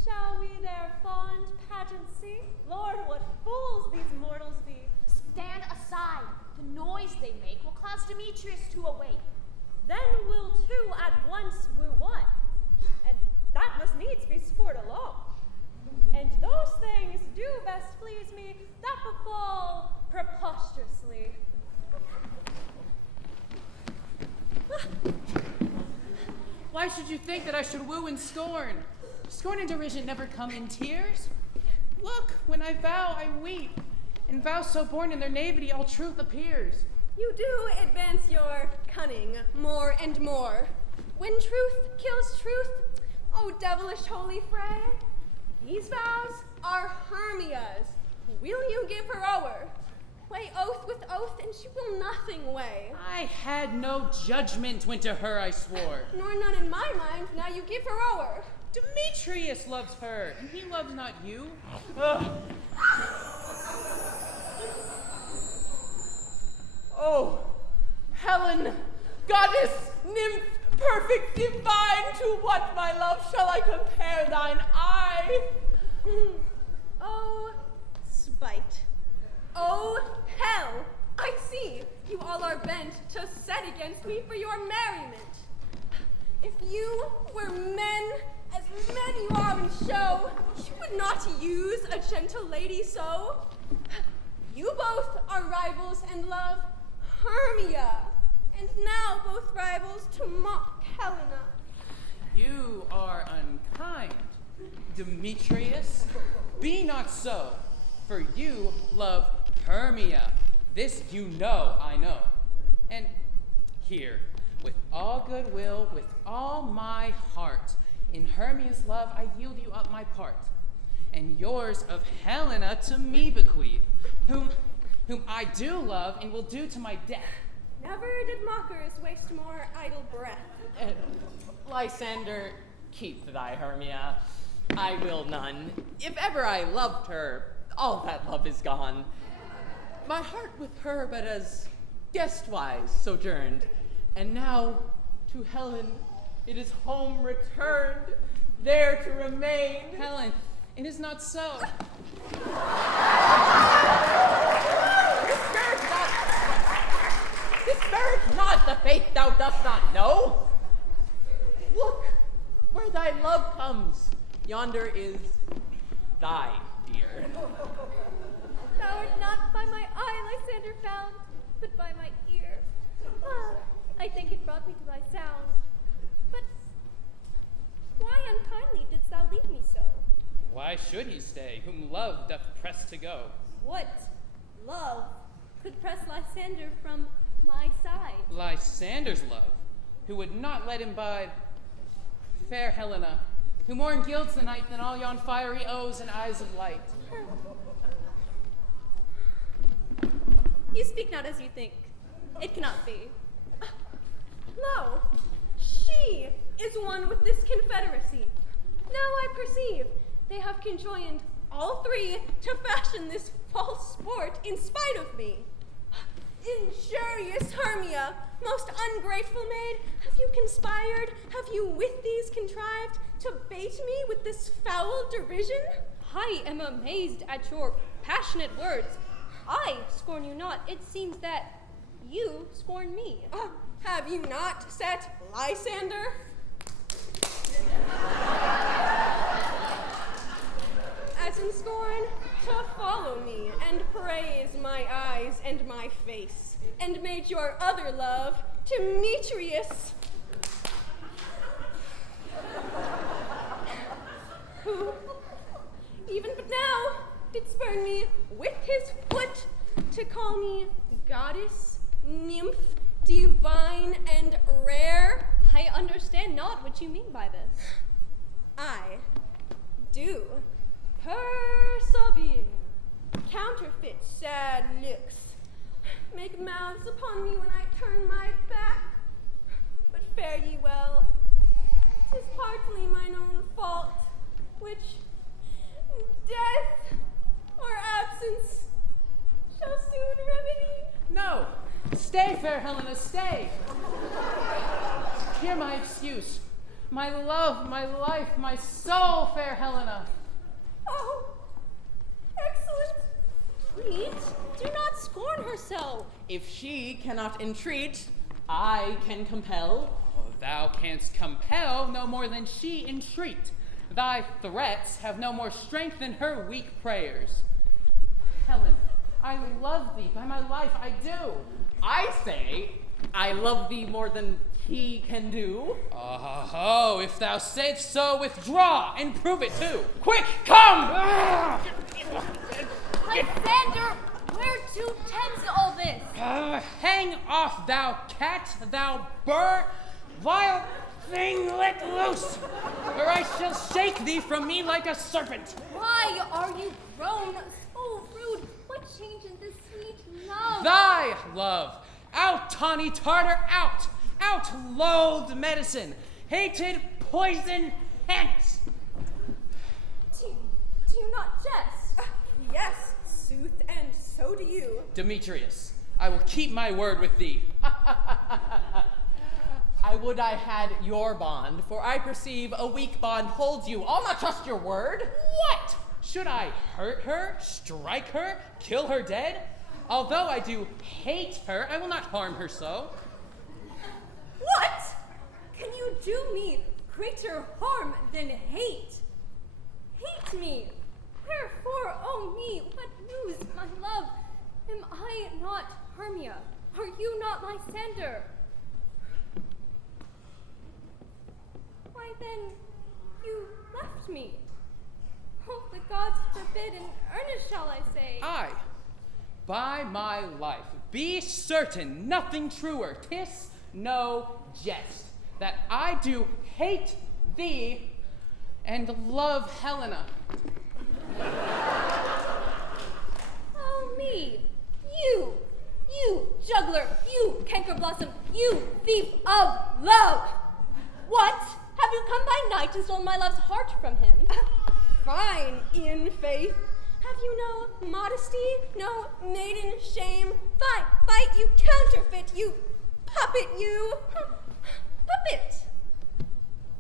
Shall we their fond pageant see? Lord, what fools these mortals be! Stand aside. The noise they make will cause Demetrius to awake. Then will two at once woo one, and that must needs be sport alone. And those things do best please me that befall preposterously. Why should you think that I should woo in scorn? Scorn and derision never come in tears. Look, when I vow, I weep. In vows so born in their naivety, all truth appears. You do advance your cunning more and more. When truth kills truth, oh devilish holy fray, these vows are Hermia's, Will you give her o'er? Weigh oath with oath, and she will nothing weigh. I had no judgment when to her I swore. Nor none in my mind, now you give her o'er. Demetrius loves her, and he loves not you. Oh, Helen, goddess, nymph, perfect, divine, to what, my love, shall I compare thine eye? Oh, spite. Oh, hell! I see, you all are bent to set against me for your merriment. If you were men, as men you are in show, you would not use a gentle lady so. You both are rivals and love Hermia, and now both rivals to mock Helena. You are unkind, Demetrius. Be not so, for you love Hermia. This you know, I know. And here, with all goodwill, with all my heart, in Hermia's love I yield you up my part, and yours of Helena to me bequeath, whom I do love and will do to my death. Never did mockers waste more idle breath. Lysander, keep thy Hermia. I will none. If ever I loved her, all that love is gone. My heart with her but as guest-wise sojourned, and now to Helen it is home returned, there to remain. Helen, it is not so. Disparage not the faith thou dost not know. Look, where thy love comes, yonder is thy dear. Thou art not by my eye, Lysander, found, but by my ear. Ah, I think it brought me to thy sound. But why unkindly didst thou leave me so? Why should he stay, whom love doth press to go? What love could press Lysander from my side? Lysander's love, who would not let him bide. Fair Helena, who more engilds the night than all yon fiery O's and eyes of light. You speak not as you think. It cannot be. Lo, she is one with this confederacy. Now I perceive they have conjoined all three to fashion this false sport in spite of me. Injurious Hermia, most ungrateful maid, have you conspired, have you with these contrived to bait me with this foul derision? I am amazed at your passionate words. I scorn you not. It seems that you scorn me. Have you not set Lysander? As in scorn, to follow me and praise my eyes and my face, and made your other love, Demetrius, who, even but now, did spurn me with his foot to call me goddess, nymph, divine, and rare. I understand not what you mean by this. I do persevere, counterfeit sad looks, make mouths upon me when I turn my back. But fare ye well, 'tis partly mine own fault, which death or absence shall soon remedy. No! Stay, fair Helena, stay! Hear my excuse. My love, my life, my soul, fair Helena. Oh, excellent. Please, do not scorn her so. If she cannot entreat, I can compel. Oh, thou canst compel no more than she entreat. Thy threats have no more strength than her weak prayers. Helen, I love thee by my life, I do. I say, I love thee more than he can do. Oh, if thou say'st so, withdraw and prove it too. Quick, come! Lysander, where to tends all this? Hang off, thou cat, thou burr, vile thing, let loose, or I shall shake thee from me like a serpent. Why are you grown so rude love. Out, tawny Tartar, out! Out, loathed medicine! Hated poison, hence! Do you not jest? Yes, sooth, and so do you. Demetrius, I will keep my word with thee. I would I had your bond, for I perceive a weak bond holds you. I'll not trust your word. What? Should I hurt her, strike her, kill her dead? Although I do hate her, I will not harm her so. What? Can you do me greater harm than hate? Hate me. Wherefore, oh me, what news, my love? Am I not Hermia? Are you not Lysander? Why then, you left me. Oh, the gods forbid, in earnest shall I say. Aye, by my life, be certain nothing truer, 'tis no jest, that I do hate thee and love Helena. Oh me, you juggler, you canker blossom, you thief of love! What? Have you come by night and stolen my love's heart from him? Fine, in faith. Have you no modesty, no maiden shame? Fight, you counterfeit, you puppet, you puppet.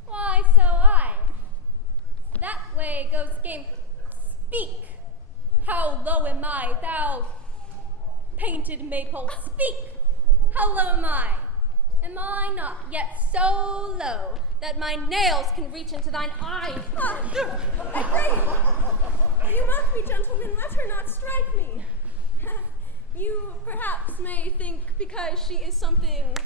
Why, so I. That way goes game. Speak. How low am I, thou painted maypole? Speak. How low am I? Am I not yet so low that my nails can reach into thine eyes? I pray you. You must be gentlemen, let her not strike me. You perhaps may think because she is something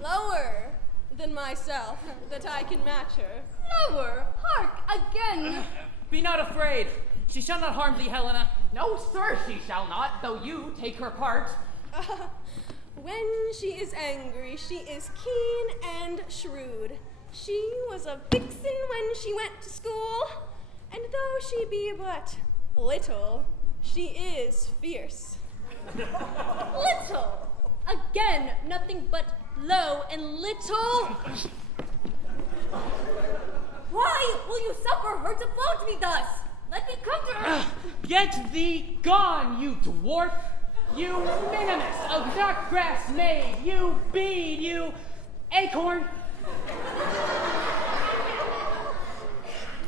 lower than myself that I can match her. Lower? Hark, again. Be not afraid. She shall not harm thee, Helena. No, sir, she shall not, though you take her part. When she is angry, she is keen and shrewd. She was a vixen when she went to school, and though she be but little, she is fierce. Little. Again, nothing but low and little. Why will you suffer her to flow to me thus? Let me come to her. Get thee gone, you dwarf! You minimus of dark grass made! You bead, you acorn!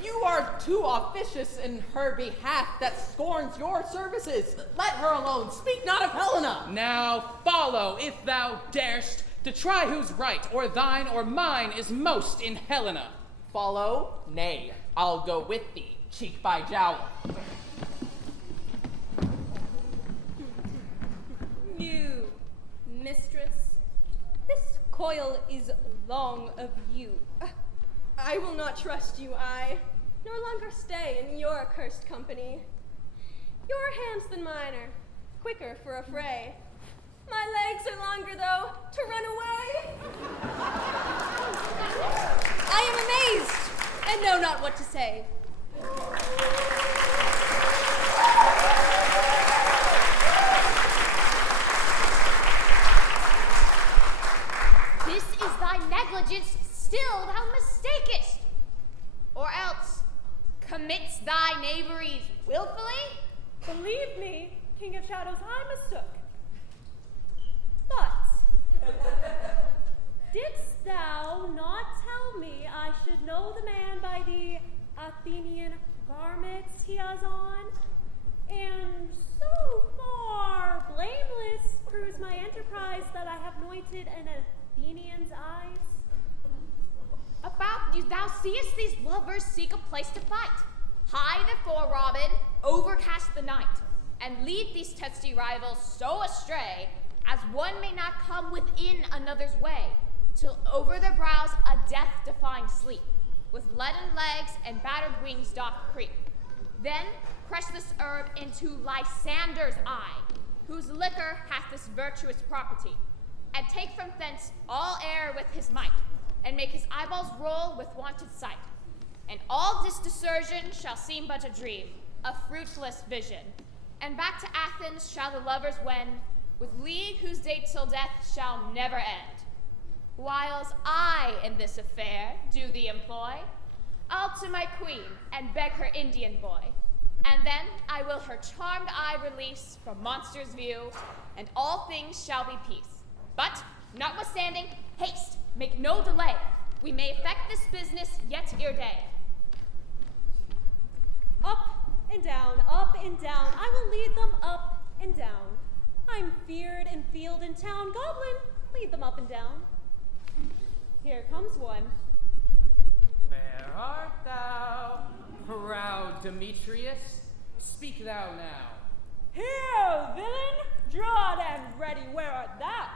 You are too officious in her behalf that scorns your services. Let her alone. Speak not of Helena. Now follow, if thou darest, to try whose right, or thine or mine, is most in Helena. Follow? Nay, I'll go with thee, cheek by jowl. You, mistress, this coil is long of you. I will not trust you, I. Nor longer stay in your accursed company. Your hands than mine are quicker for a fray. My legs are longer, though, to run away. I am amazed and know not what to say. This is thy negligence, still thou mistakest. Or else commits thy knaveries willfully? Believe me, King of Shadows, I mistook. But didst thou not tell me I should know the man by the Athenian garments he has on? And so far blameless proves my enterprise that I have anointed an Athenian's eyes. About you, thou seest these lovers seek a place to fight. Hie therefore, Robin, overcast the night, and lead these testy rivals so astray as one may not come within another's way, till over their brows a death-defying sleep, with leaden legs and battered wings doth creep. Then crush this herb into Lysander's eye, whose liquor hath this virtuous property, and take from thence all air with his might, and make his eyeballs roll with wonted sight. And all this desertion shall seem but a dream, a fruitless vision. And back to Athens shall the lovers wend, with league whose date till death shall never end. Whiles I in this affair do thee employ, I'll to my queen and beg her Indian boy, and then I will her charmed eye release from monster's view, and all things shall be peace. But, notwithstanding, haste, make no delay. We may effect this business yet ere day. Up and down, up and down. I will lead them up and down. I'm feared in field and town. Goblin, lead them up and down. Here comes one. Where art thou, proud Demetrius? Speak thou now. Here, villain! Drawn and ready, where art thou?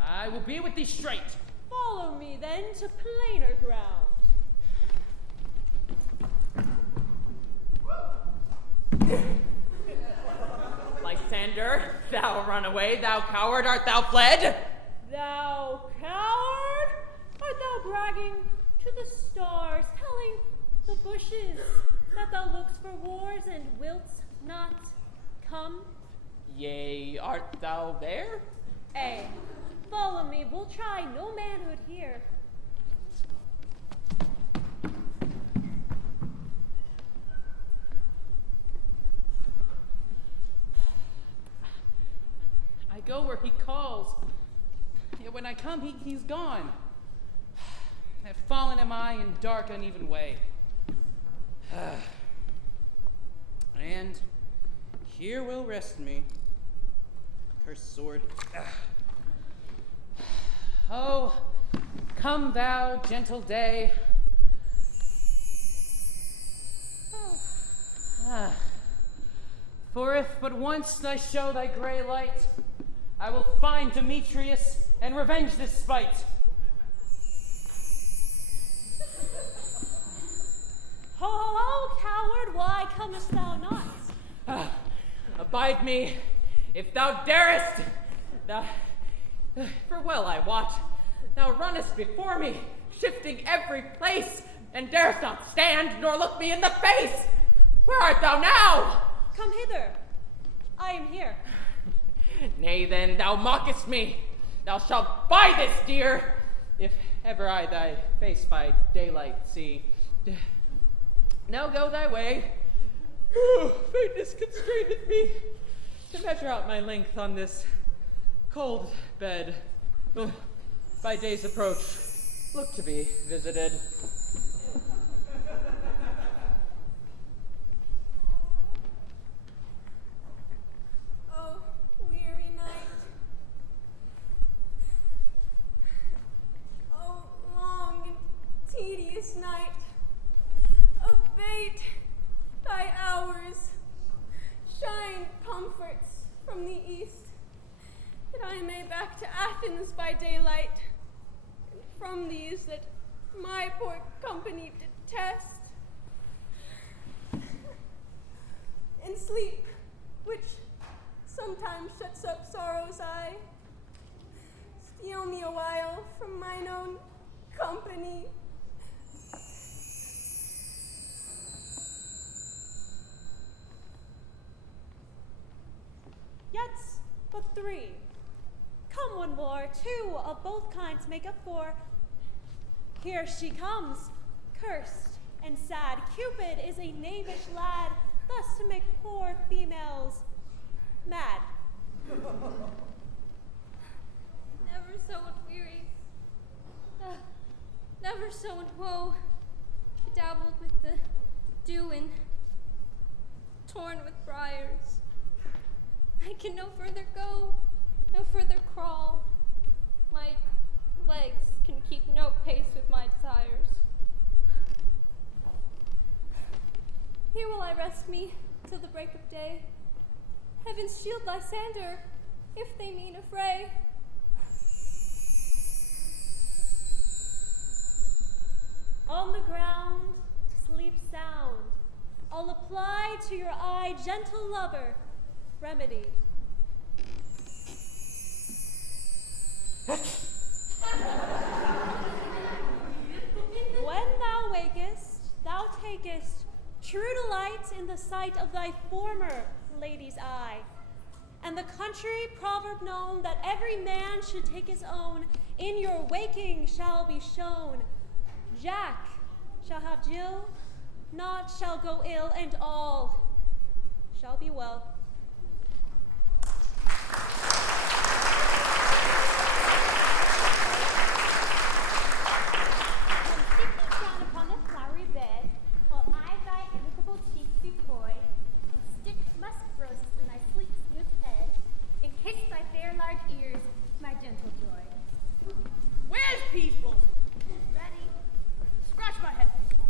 I will be with thee straight. Follow me then to plainer ground. Lysander, thou runaway, thou coward, art thou fled? Thou coward! Art thou bragging to the stars, telling the bushes that thou lookst for wars and wilt not come? Yea, art thou there? Ay, follow me, we'll try no manhood here. I go where he calls. Yet when I come, he's gone. I've fallen am I in dark, uneven way. And here will rest me. Cursed sword. Oh, come thou, gentle day. For if but once I show thy gray light, I will find Demetrius and revenge this spite. Ho, ho, ho, coward, why comest thou not? Abide me, if thou darest. For well I wot, thou runnest before me, shifting every place, and darest not stand nor look me in the face. Where art thou now? Come hither. I am here. Nay then, thou mockest me. Thou shalt buy this, dear, if ever I thy face by daylight see. Now go thy way. Faintness constraineth me to measure out my length on this cold bed. By day's approach, look to be visited. Oh, weary night. Oh, long and tedious night. Abate thy hours. Shine comforts from the east, that I may back to Athens by daylight, and from these that my poor company detest. In sleep, which sometimes shuts up sorrow's eye, steal me a while from mine own company. Yet but three. Come one more, two of both kinds make up four. Here she comes, cursed and sad. Cupid is a knavish lad, thus to make poor females mad. Never so in weary, never so in woe, bedabbled with the dew and torn with briars. I can no further go, no further crawl. My legs can keep no pace with my desires. Here will I rest me till the break of day. Heavens shield Lysander, if they mean a fray. On the ground, sleep sound. I'll apply to your eye, gentle lover, remedy. When thou wakest, thou takest true delight in the sight of thy former lady's eye, and the country proverb known that every man should take his own, in your waking shall be shown. Jack shall have Jill, naught shall go ill, and all shall be well. Sit thee down upon the flowery bed, while I thy amicable cheeks do coy, and stick musk roses in thy sleek smooth head, and kiss thy fair large ears, my gentle joy. Where's Peaceful? Ready? Scratch my head, Peaceful.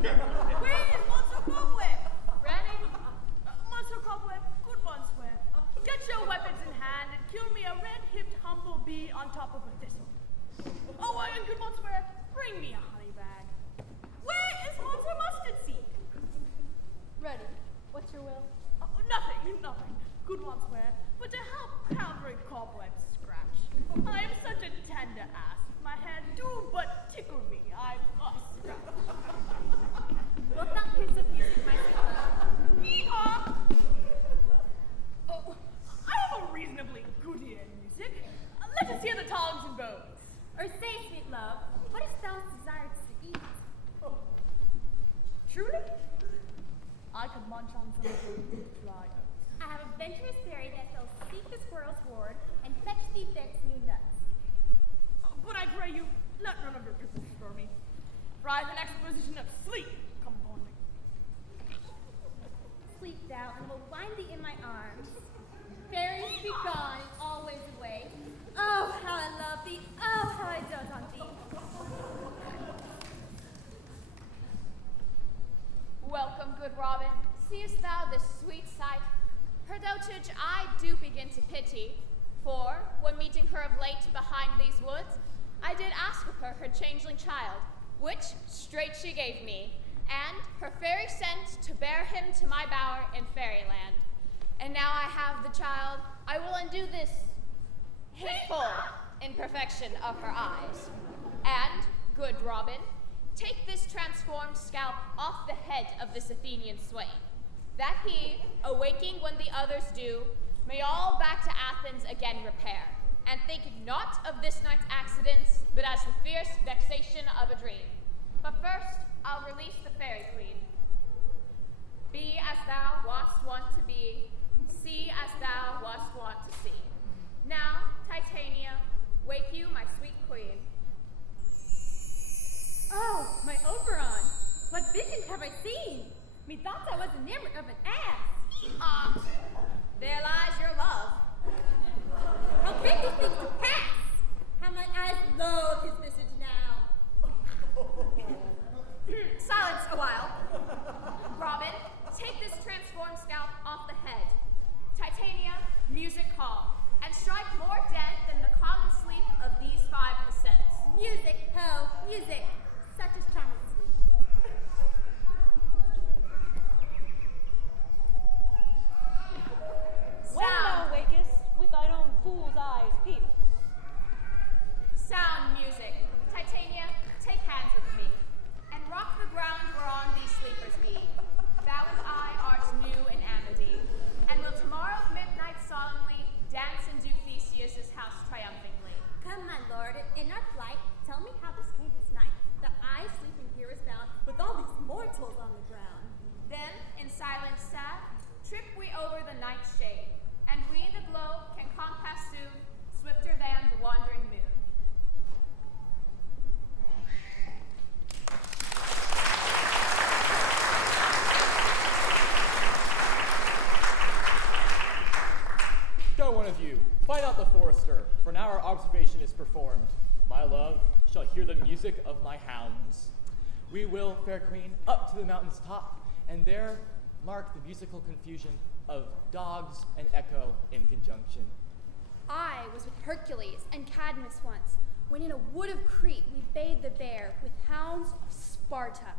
Where is Monster Cobweb? Ready? Monster Cobweb, good one, swear. Get your weapons in hand and kill me a red-hipped humble bee on top of a thistle. Oh, and good one, swear, bring me a honey bag. Where is Monster Mustard Seed? Ready. What's your will? Oh, nothing. Good one, swear, but to help Calvary Cobwebs scratch. I am such a tender ass. My hand do but tickle me. I must scratch. Wilt thou hear some music, my sweet love? Yeehaw! Oh, I have a reasonably good ear in music. Let us hear the tongs and bows. Or say, sweet love, what is thou desired to eat? Truly? I could munch on some good dry oats. I have a venturous berry that shall seek the squirrel's hoard and fetch thee thence new nuts. But I pray you, let none of your kisses stir me. For I have an exposition of sleep come upon me. Sleep thou, and will wind thee in my arms. Fairies be gone, and always away. Oh, how I love thee! Oh, how I dote on thee! Welcome, good Robin. Seest thou this sweet sight? Her dotage I do begin to pity, for, when meeting her of late behind these woods, I did ask of her changeling child, which straight she gave me, and her fairy sent to bear him to my bower in fairyland. And now I have the child, I will undo this hateful imperfection of her eyes. And, good Robin, take this transformed scalp off the head of this Athenian swain, that he, awaking when the others do, may all back to Athens again repair, and think not of this night's accidents, but as the fierce vexation of a dream. But first, I'll release the fairy queen. Be as thou wast wont to be, see as thou wast wont to see. Now, Titania, wake you, my sweet queen. Oh, my Oberon! What vision have I seen? Methought I was enamored of an ass. There lies your love. How bring these things to pass? How my eyes loathe his visage now. Silence a while. Robin, take this transformed scalp off the head. Titania, music hall, and strike more dead than the common sleep of these 5 ascents. Music, ho, music. Such is charming sleep. When thou wakest, with thine own fool's eyes peep. Sound music. Titania, take hands with me, and rock the ground whereon these sleepers be. Thou and I art new in amity, and will tomorrow midnight solemnly dance in Duke Theseus' house triumphantly. Come, my lord, in our flight, tell me how this came this night, that I sleeping here is bound with all these mortals on the ground. Then, in silence sad, trip we over the night shade, and we the globe can compass soon, swifter than the wandering moon. Go, one of you, find out the forester, for now our observation is performed. My love shall hear the music of my hounds. We will, fair queen, up to the mountain's top, and there mark the musical confusion of dogs and echo in conjunction. I was with Hercules and Cadmus once, when in a wood of Crete we bayed the bear with hounds of Sparta.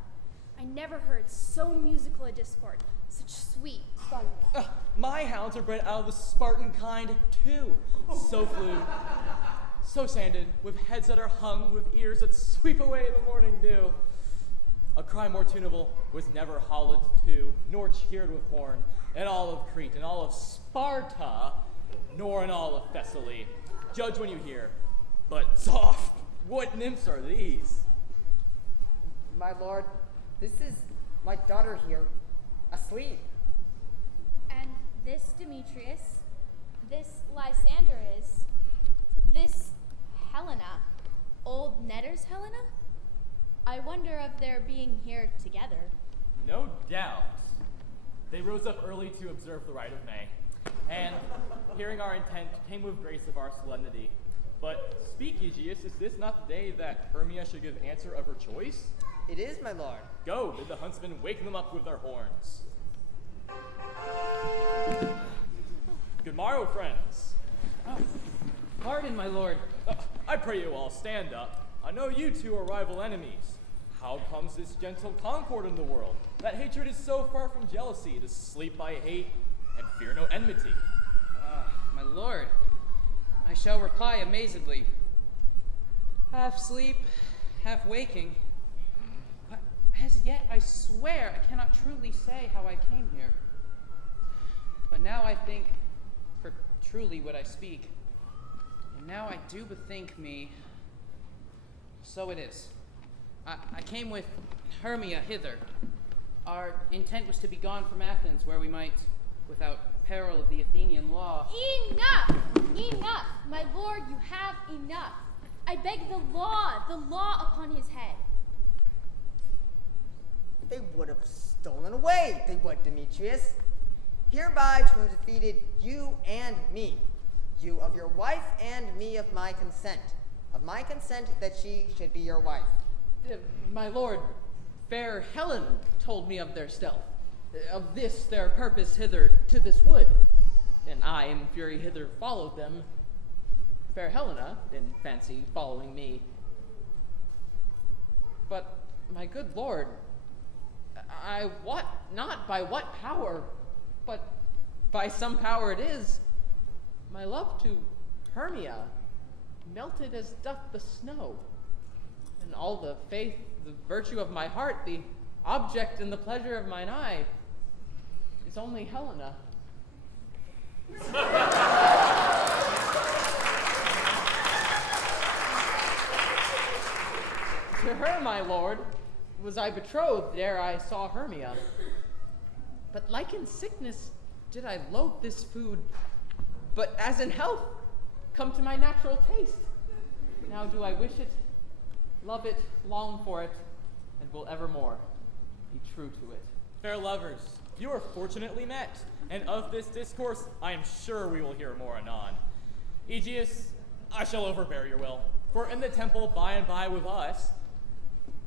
I never heard so musical a discord, such sweet thunder. My hounds are bred out of the Spartan kind, too. So flued, so sanded, with heads that are hung with ears that sweep away the morning dew. A cry more tunable was never hollowed to, nor cheered with horn, in all of Crete, in all of Sparta, nor in all of Thessaly. Judge when you hear. But soft, what nymphs are these? My lord, this is my daughter here, asleep. And this Demetrius, this Lysander is, this Helena, old Netter's Helena? I wonder of their being here together. No doubt. They rose up early to observe the rite of May, and, hearing our intent, came with grace of our solemnity. But speak, Aegeus, is this not the day that Hermia should give answer of her choice? It is, my lord. Go, bid the huntsmen wake them up with their horns. Good morrow, friends. Pardon, my lord. I pray you all stand up. I know you two are rival enemies. How comes this gentle concord in the world? That hatred is so far from jealousy, to sleep by hate and fear no enmity. My lord, I shall reply amazedly. Half sleep, half waking. But as yet, I swear I cannot truly say how I came here. But now I think, for truly would I speak, and now I do bethink me. So it is. I came with Hermia hither. Our intent was to be gone from Athens, where we might, without peril of the Athenian law. Enough! Enough! My lord, you have enough. I beg the law upon his head. They would have stolen away, they would, Demetrius. Hereby to have defeated you and me, you of your wife and me of my consent that she should be your wife. My lord, fair Helen told me of their stealth, of this their purpose hither to this wood, and I in fury hither followed them, fair Helena in fancy following me. But, my good lord, I wot not by what power, but by some power it is, my love to Hermia melted as doth the snow, and all the faith, the virtue of my heart, the object and the pleasure of mine eye, is only Helena. To her, my lord, was I betrothed ere I saw Hermia. But like in sickness did I loathe this food, but as in health come to my natural taste. Now do I wish it, love it, long for it, and will evermore be true to it. Fair lovers, you are fortunately met, and of this discourse I am sure we will hear more anon. Aegeus, I shall overbear your will, for in the temple by and by with us,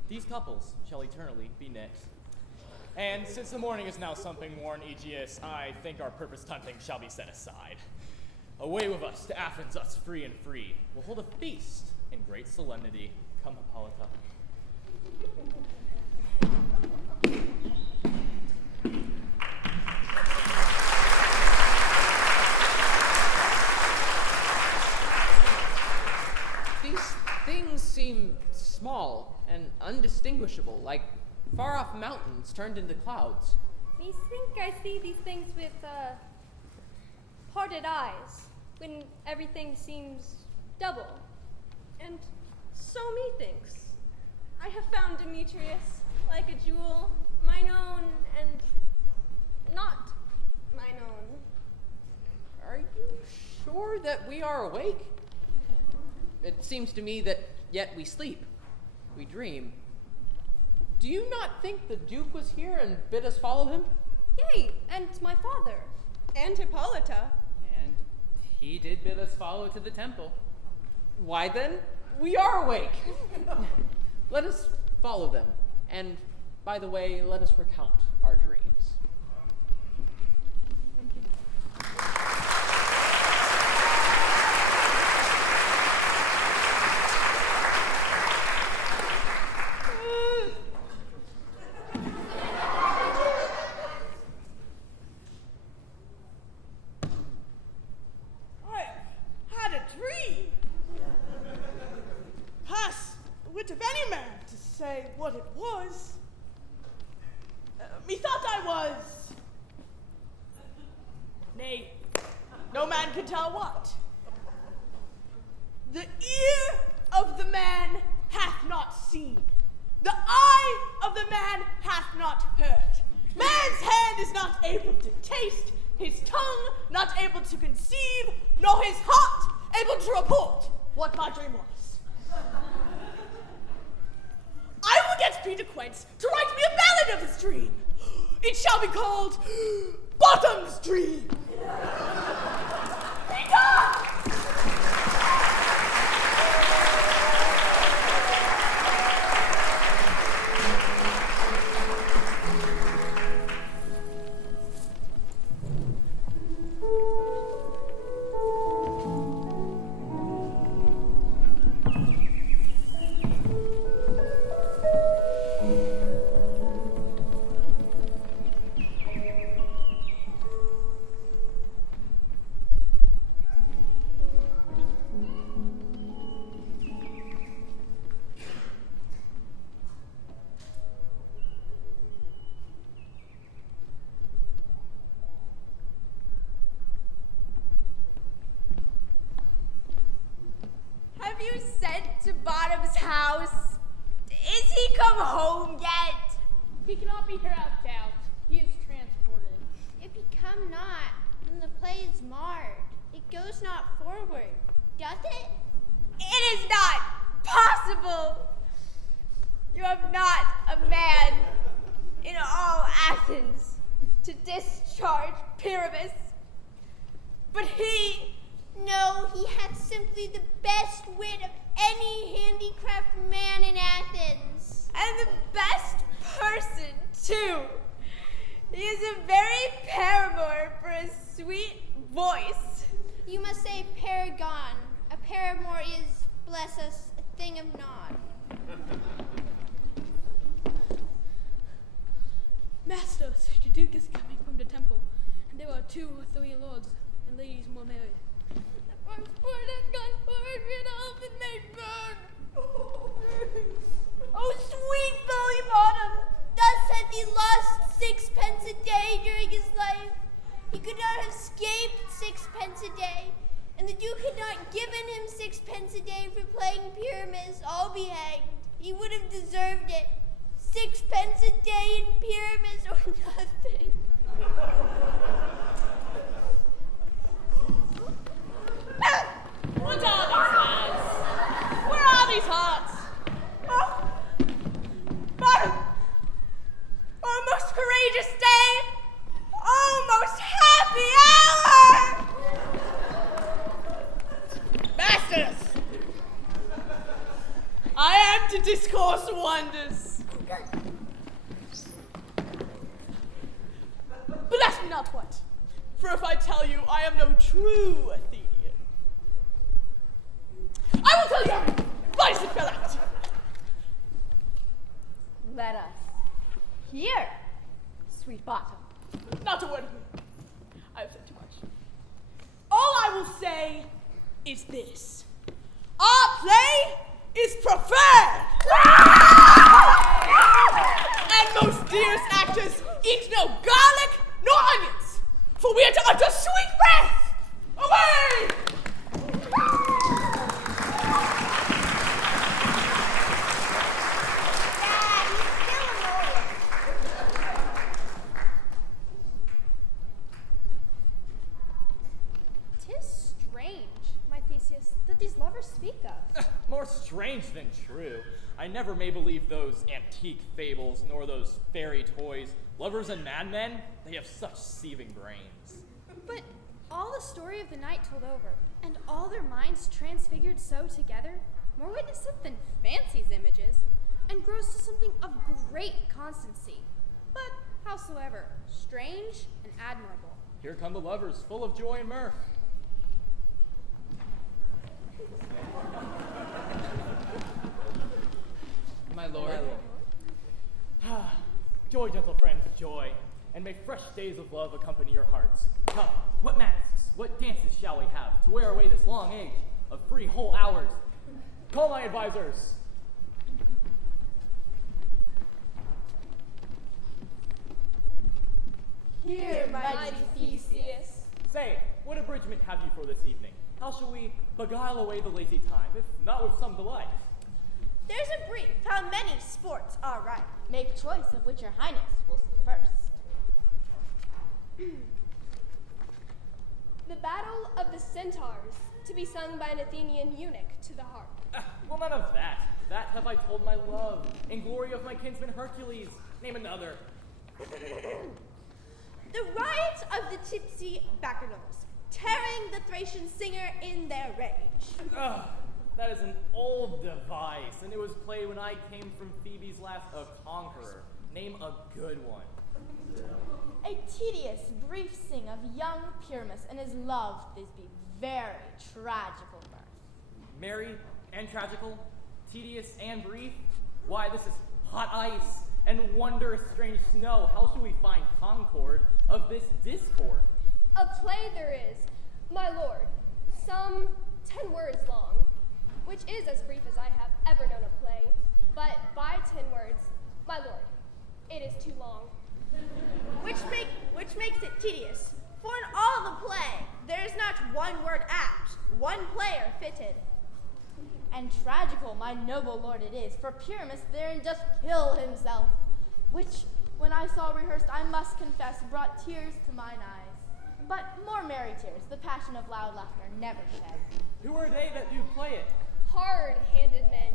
these couples shall eternally be knit. And since the morning is now something worn, Aegeus, I think our purposed hunting shall be set aside. Away with us to Athens, us free and free. We'll hold a feast in great solemnity. Come, Hippolyta. These things seem small and undistinguishable, like far-off mountains turned into clouds. I think I see these things with parted eyes, when everything seems double. And so methinks I have found Demetrius like a jewel, mine own and not mine own. Are you sure that we are awake? It seems to me that yet we sleep, we dream. Do you not think the Duke was here and bid us follow him? Yea, and my father. And Hippolyta. And he did bid us follow to the temple. Why then, we are awake. Let us follow them, and by the way, let us recount our dreams. Pass wit of any man to say what it was. Nay, no man can tell what. The ear of the man hath not seen. The eye of the man hath not heard. Man's hand is not able to taste, his tongue not able to conceive, nor his heart able to report what my dream was. I will get Peter Quince to write me a ballad of his dream. It shall be called Bottom's Dream. Peter! You sent to Bottom's house? Is he come home yet? He cannot be here out of doubt. He is transported. If he come not, then the play is marred. It goes not forward, doth it? It is not possible. You have not a man in all Athens to discharge Pyramus. But he... No, he hath simply the best wit of any handicraft man in Athens. And the best person, too. He is a very paramour for a sweet voice. You must say paragon. A paramour is, bless us, a thing of naught. Masters, the Duke is coming from the temple, and there are 2 or 3 lords and ladies more merry. The first word has gone forward, and all been made burn. Oh, sweet Bully Bottom! Thus had he lost 6 pence a day during his life. He could not have escaped 6 pence a day, and the Duke had not given him 6 pence a day for playing Pyramus. I'll be hanged. He would have deserved it. 6 pence a day in Pyramus or nothing. What are these lads? Where are these hearts? Oh, Bottom! Oh, most courageous day! Oh, most happy hour! Masters! I am to discourse wonders. But ask me not what, for if I tell you I am no true Athenian, I will tell you why does it fell out. Let us hear, sweet Bottom. Not a word of me. I have said too much. All I will say is this. Our play is preferred. And most dearest actors eat no garlic nor onions, for we are to utter sweet breath. Away! These lovers speak of. More strange than true. I never may believe those antique fables, nor those fairy toys. Lovers and madmen, they have such seething brains. But all the story of the night told over, and all their minds transfigured so together, more witnesseth than fancies images, and grows to something of great constancy, but howsoever strange and admirable. Here come the lovers, full of joy and mirth. My lord. Joy, gentle friends, joy, and may fresh days of love accompany your hearts. Come, what masks, what dances shall we have to wear away this long age of free whole hours? Call my advisors. Hear, mighty Theseus. Say Say, what abridgment have you for this evening? How shall we beguile away the lazy time, if not with some delight? There's a brief how many sports are right. Make choice of which your highness will see first. The Battle of the Centaurs, to be sung by an Athenian eunuch to the harp. Well, none of that. That have I told my love, in glory of my kinsman Hercules. Name another. The riot of the tipsy bacchanals, tearing the Thracian singer in their rage. That is an old device, and it was played when I came from Phoebe's last A Conqueror. Name a good one. A tedious, brief sing of young Pyramus and his love Thisbe, very tragical mirth. Merry and tragical, tedious and brief. Why, this is hot ice and wondrous strange snow. How shall we find concord of this discord? A play there is, my lord, some 10 words long, which is as brief as I have ever known a play, but by 10 words, my lord, it is too long. Which makes it tedious. For in all the play, there is not one word apt, one player fitted. And tragical, my noble lord, it is, for Pyramus therein doth kill himself, which, when I saw rehearsed, I must confess, brought tears to mine eyes. But more merry tears, the passion of loud laughter never shed. Who are they that do play it? Hard-handed men,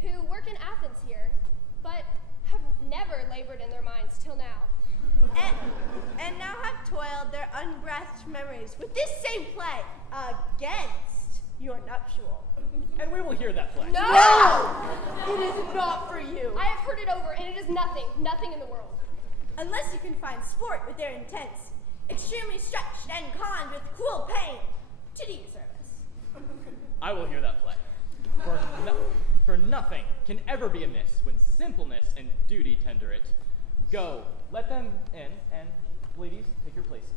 who work in Athens here, but have never labored in their minds till now. And now have toiled their unbreathed memories with this same play against your nuptial. And we will hear that play. No! It is not for you. I have heard it over, and it is nothing in the world. Unless you can find sport with their intents, extremely stretched and conned with cruel pain, to do you service. I will hear that play. For nothing can ever be amiss when simpleness and duty tender it. Go, let them in, and ladies, take your places.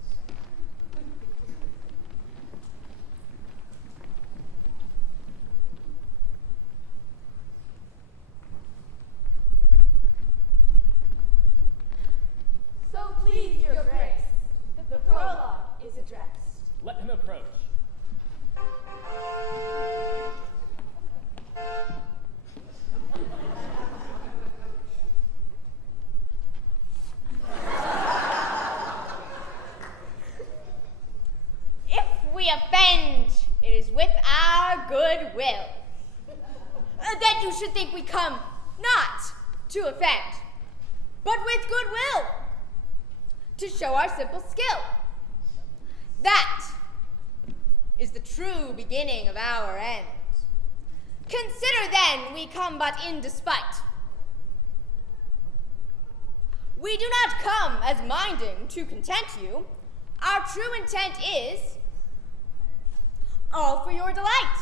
So please your grace, the prologue is addressed. Let him approach. If we offend, it is with our good will. Then you should think we come not to offend, but with good will, to show our simple skill. That is the true beginning of our end. Consider then we come but in despite. We do not come as minding to content you. Our true intent is all for your delight.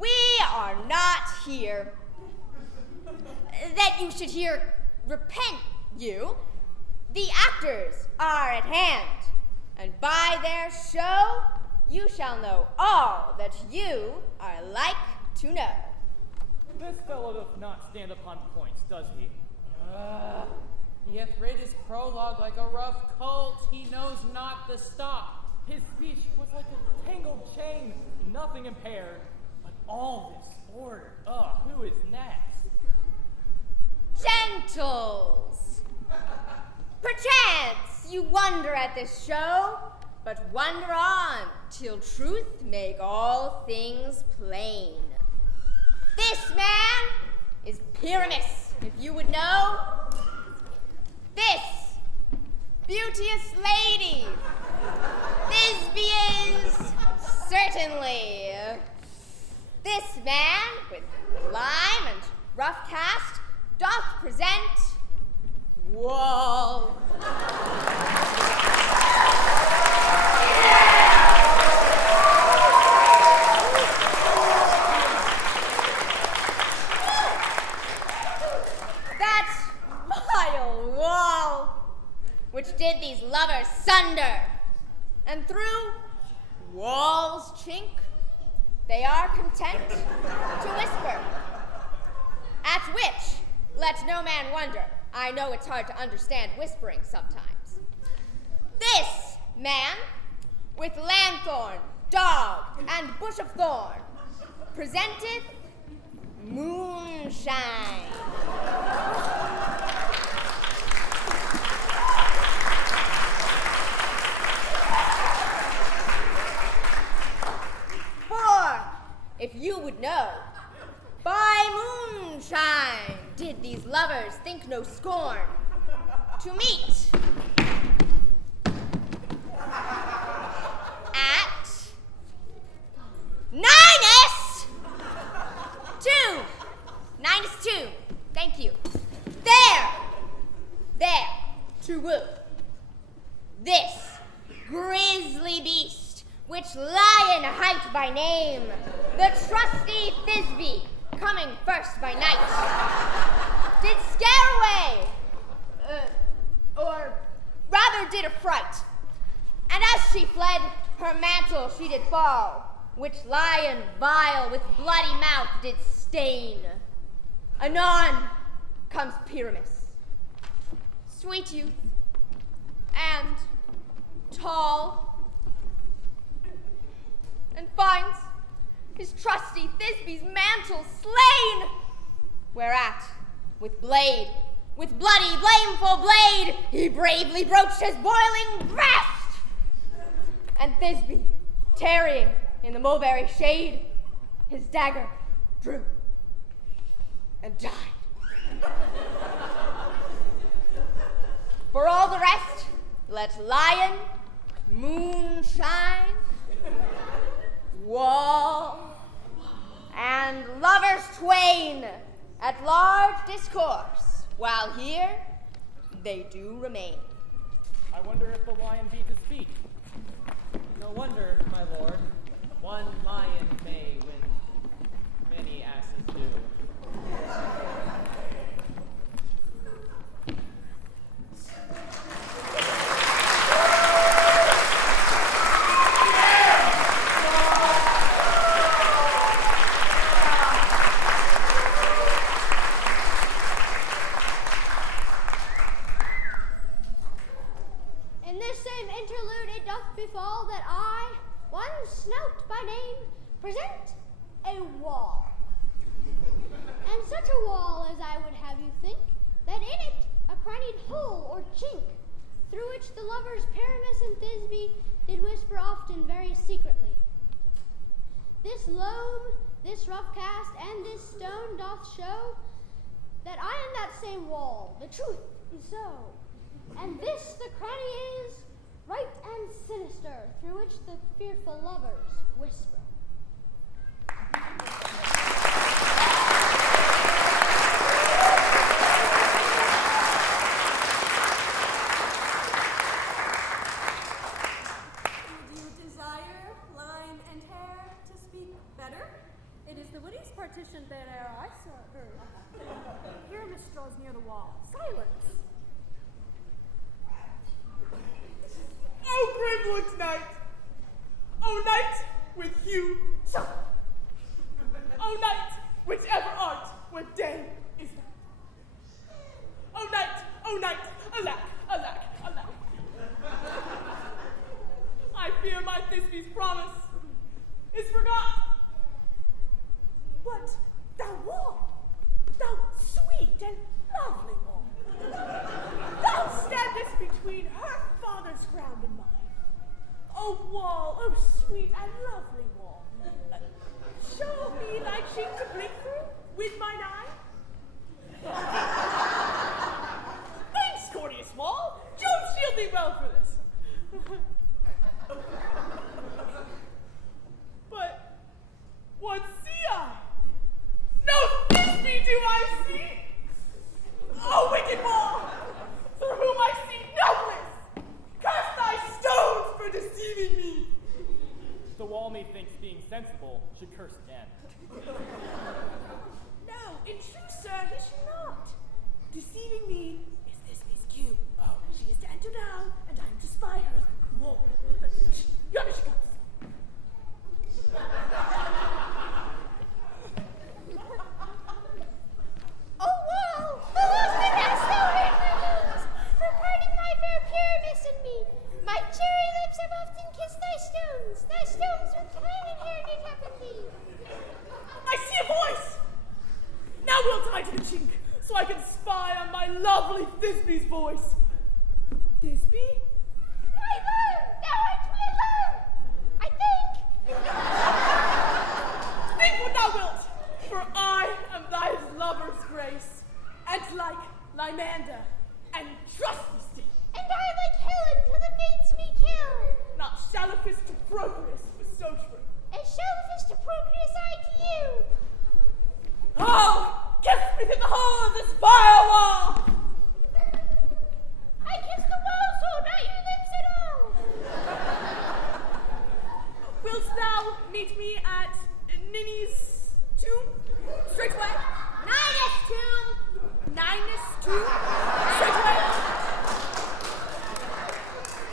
We are not here that you should hear repent you. The actors are at hand, and by their show you shall know all that you are like to know. This fellow doth not stand upon points, does he? He hath read his prologue like a rough colt. He knows not the stop. His speech was like a tangled chain, nothing impaired, but all this order. Who is next? Gentles! Perchance you wonder at this show, but wonder on till truth make all things plain. This man is Pyramus, if you would know. This beauteous lady, Thisbe is certainly. This man with lime and rough cast doth present Wall. That vile wall, which did these lovers sunder, and through Wall's chink, they are content to whisper. At which, let no man wonder. I know it's hard to understand whispering sometimes. This man with lanthorn, dog, and bush of thorn, presenteth moonshine. For, if you would know, by moonshine did these lovers think no scorn to meet at 9-2. Thank you. There, to woo this grisly beast, which lion hight by name, the trusty Thisbe, coming first by night, did scare away, or rather did affright. And as she fled, her mantle she did fall, which lion vile with bloody mouth did stain. Anon comes Pyramus, sweet youth, and tall, and finds his trusty Thisbe's mantle slain, whereat, with bloody, blameful blade, he bravely broached his boiling breast, and Thisbe, tarrying in the mulberry shade, his dagger drew and died. For all the rest, let lion, moonshine, wall, and lovers twain at large discourse, while here they do remain. I wonder if the lion beat his feet. No wonder, my lord, one lion may win many asses do. In this same interlude it doth befall that I, one Snout by name, present a wall. And such a wall as I would have you think, that in it a crannied hole or chink, through which the lovers Pyramus and Thisbe did whisper often very secretly. This loam, this rough cast, and this stone doth show that I am that same wall, the truth is so. And this the cranny is, right and sinister, through which the fearful lovers whisper. Would you desire, line and hair, to speak better? It is the wittiest partition that e'er I saw heard. Pyramus draws near the wall. Silence! Oh, Grimwood night! Oh, night with you, so. Oh, night, whichever art, what day is that? Oh, night, alack, alack, alack. I fear my Thisbe's promise is forgot. But thou wall, thou sweet and lovely wall, thou standest between her father's ground and mine. Oh wall, oh sweet and lovely wall, show me thy cheek to blink through with mine eye. Thanks, courteous wall. Jove shield thee well for this. But what see I? No Thisbe do I see. Oh, wicked wall, through whom I see no bliss. Curse thy stones for deceiving me. The wall methinks being sensible should curse again. No, in truth, sir, he should not. Deceiving me is Thisbe's cue. Oh. She is to enter now, and I am to spy her through the wall. Yonder she comes. Oh, wall, the husband hast thou heard my news, for parting my fair Pyramus and me. My cherry lips have often kissed thy Thisby's voice. Thisby? My love! Thou art my love! I think. Think what thou wilt, for I am thy lover's grace, and like Lymander, and trustless, And I like Helen till the fates me kill. not Shalaphus to Procreus was so true. As Shalaphus to Procreus I to you. Oh, kiss me through the hole of this vile wall! I kiss the wall, so not your lips at all. Wilt thou meet me at Ninny's tomb? Straight away? Ninus tomb! Ninus tomb? Straight away?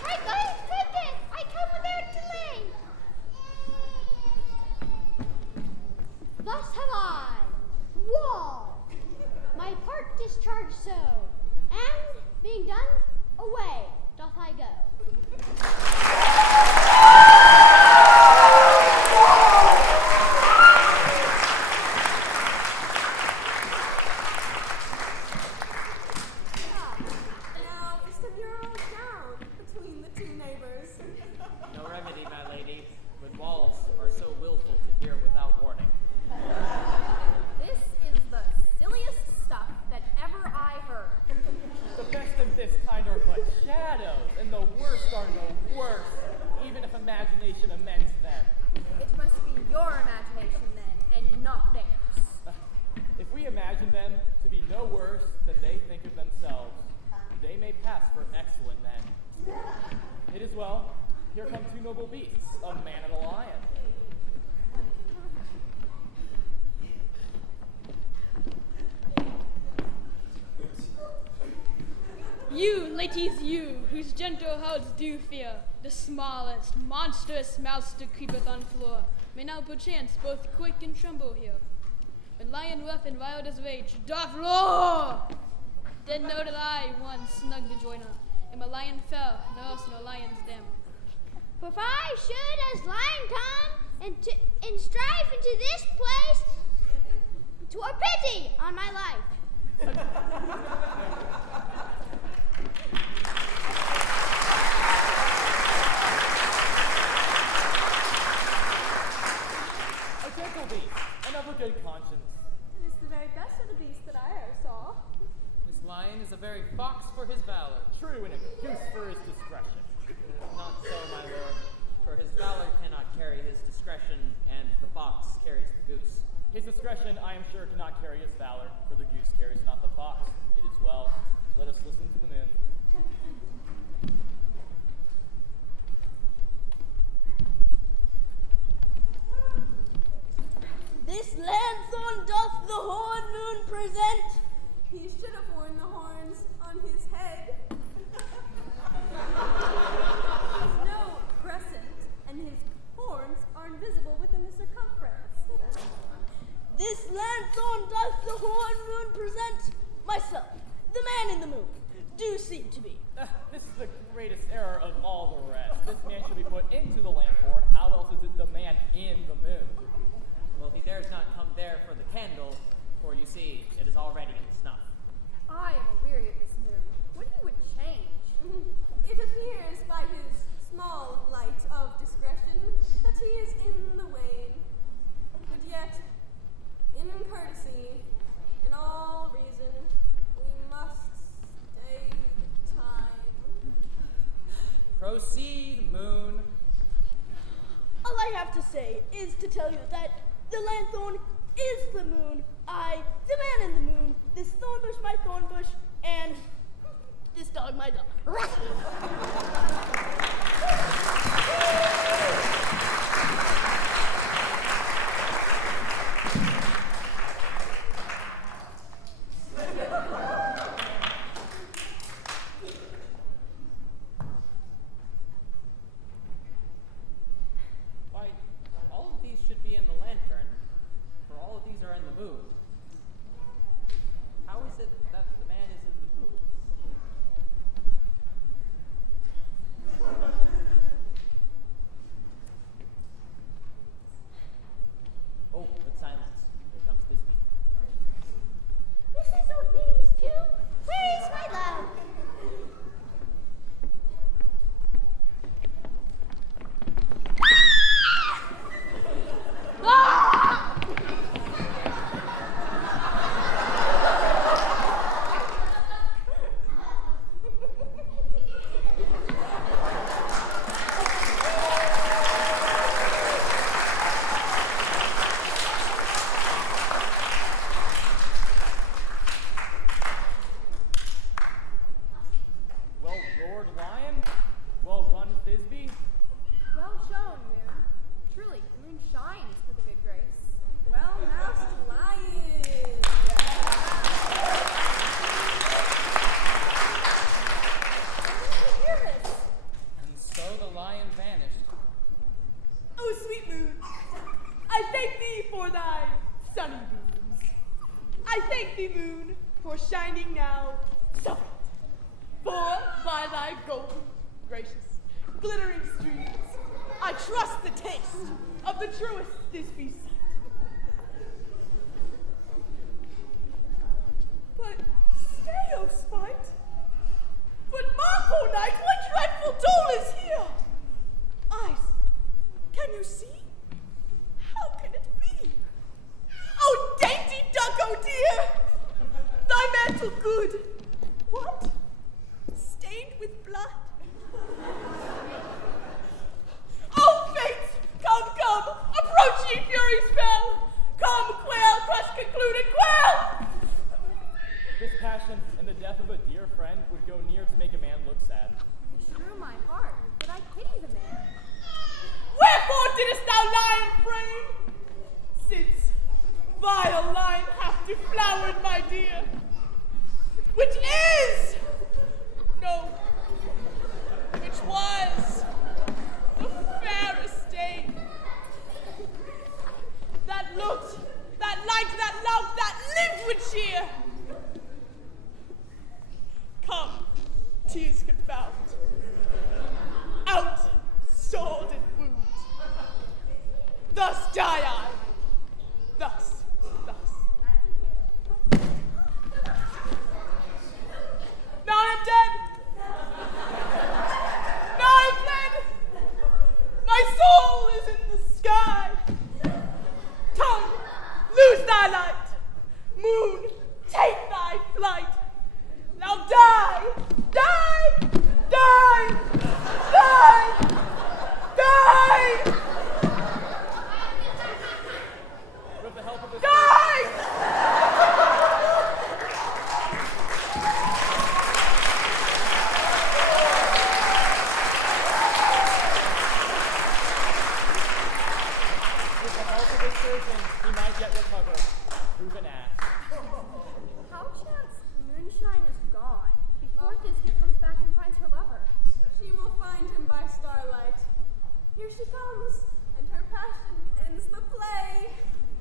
I go goodness, I come without delay. Thus have I, wall, my part discharged so, and being done, away doth I go. Now is the mural down between the two neighbors. No remedy, my lady, when walls are so willful to hear without warning. This is the silliest stuff that ever I heard. The best of this kind are but shadows, and the worst are no worse, even if imagination amends them. It must be your imagination then, and not theirs. If we imagine them to be no worse than they think of themselves, they may pass for excellent men. It is well. Here come two noble beasts, a man and a lion. You, ladies, you, whose gentle hearts do fear, the smallest, monstrous mouse that creepeth on floor, may now perchance both quake and tremble here. When lion rough and wild as rage doth roar! Then know that I, one snug to joiner, am a lion fell, no else no lion's dam. For if I should as lion come and strive into this place, 'twere pity on my life. A gentle beast, and of a good conscience. It is the very best of the beasts that I ever saw. This lion is a very fox for his valor. True, and a goose for his discretion. Not so, my lord, for his valor cannot carry his discretion, and the fox carries the goose. His discretion, I am sure, cannot carry his valor, for the goose carries not the fox. It is well. Let us listen to the moon. This lanthorn doth the horn moon present. He should have worn the horns on his head. He's no crescent, and his horns are invisible within the circumference. This lanthorn doth the horn moon present. Myself, the man in the moon, do seem to be. This is the greatest error of all the rest. This man should be put into the lanthorn. How else is it the man in the moon? Well, he dares not come there for the candle, for you see, it is already in snuff. I am weary of this moon. What you would change? It appears by his small light of discretion that he is in the wane. But yet, in courtesy, in all reason, we must stay the time. Proceed, moon. All I have to say is to tell you that the lanthorn is the moon, I, the man in the moon, this thorn bush my thorn bush, and this dog my dog. Why, all of these should be in the lantern, for all of these are in the moon. How is it that the man is in the moon? for thy sunny beams. I thank thee, moon, for shining now so bright. For by thy golden, gracious, glittering streams, I trust the taste of the truest Thisbe sight. But stay, O spite. But mark, O night, what dreadful dole is here? Eyes, can you see? How can it be? Oh, dainty duck, oh dear! Thy mantle good. What? Stained with blood? Oh, fate! Come, come! Approach, ye furies fell! Come, quail, crush concluded, quail! This passion and the death of a dear friend would go near to make a man look sad. True my heart, but I pity the man. Wherefore didst thou lie and frame? Since vile line hath deflowered my dear, which is, no, which was the fairest day that looked, that liked, that loved, that lived with cheer. Come, tears confound, out, sword and wound. Thus die I, thus. Now I am dead. Now I am fled. My soul is in the sky. Tongue, lose thy light. Moon, take thy flight. Now die, die, die, die, die. With the help of this surgeon, he might yet recover and prove an ass. How chance Moonshine is gone before Thisbe comes back and finds her lover? She will find him by starlight. Here she comes, and her passion ends the play.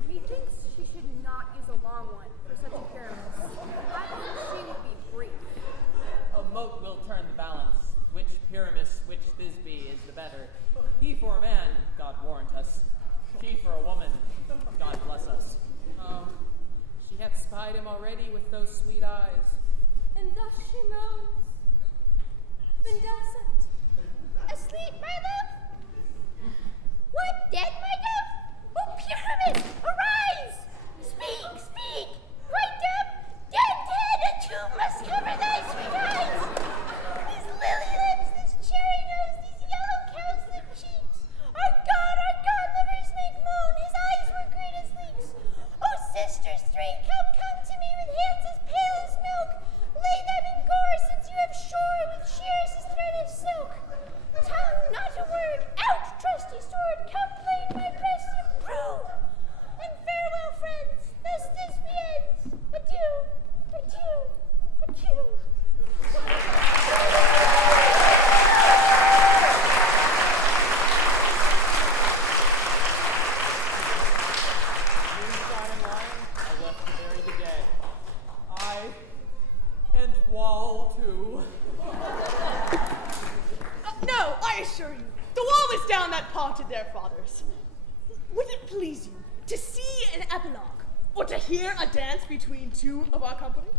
Methinks she should not use a long one for such a pyramus. I think she would be brief. A moat will turn the balance. Which Pyramus, which Thisbe is the better? He for a man, God warrant us. She for a woman, God bless us. Oh, she hath spied him already with those sweet eyes. And thus she moans. Then does it. Asleep, my love? What, dead, my dove? Oh, Pyramus, arise! Speak, speak! Quite dumb? Dead, dead, a tomb must cover thy sweet eyes! These lily lips, this cherry nose, these yellow cowslip cheeks! Our God, lovers make moan, his eyes were green as leeks! Oh, sisters three, come to me with hands as pale as milk! Lay them in gore, since you have shore with shears as thread of silk! Tongue, not a word, out, trusty sword, come blade my breast and prove! And farewell, friends, thus this ends. Adieu, adieu, adieu. Moonshine and lion are left to bury the dead. I, and wall too. No, I assure you, the wall is down that parted their fathers. Would it please you to see an epilogue, or to hear a dance between two of our company?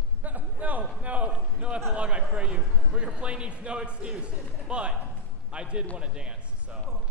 No epilogue, I pray you, for your play needs no excuse. But I did want to dance, so.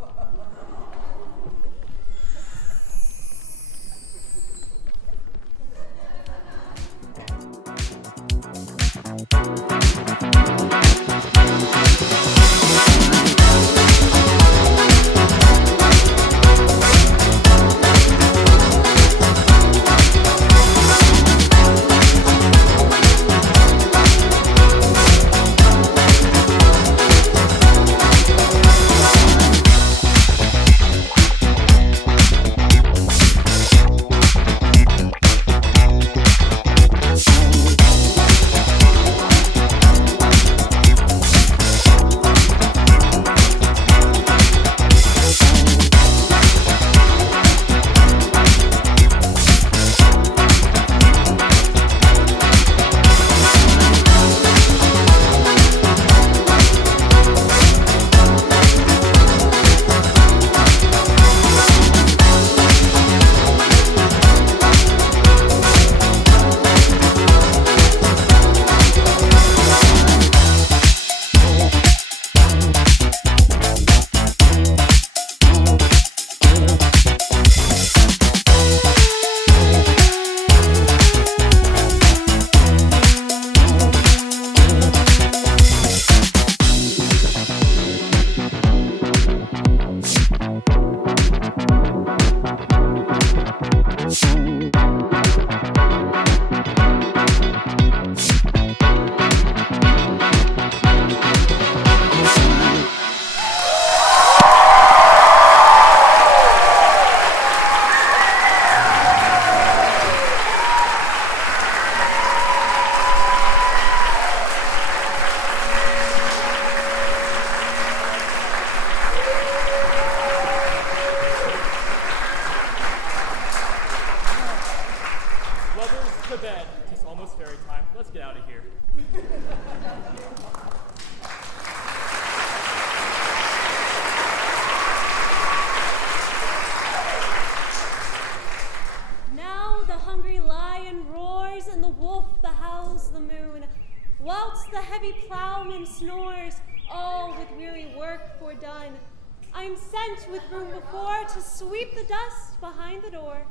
time snores, all with weary work fordone. I'm sent with room before to sweep the dust behind the door.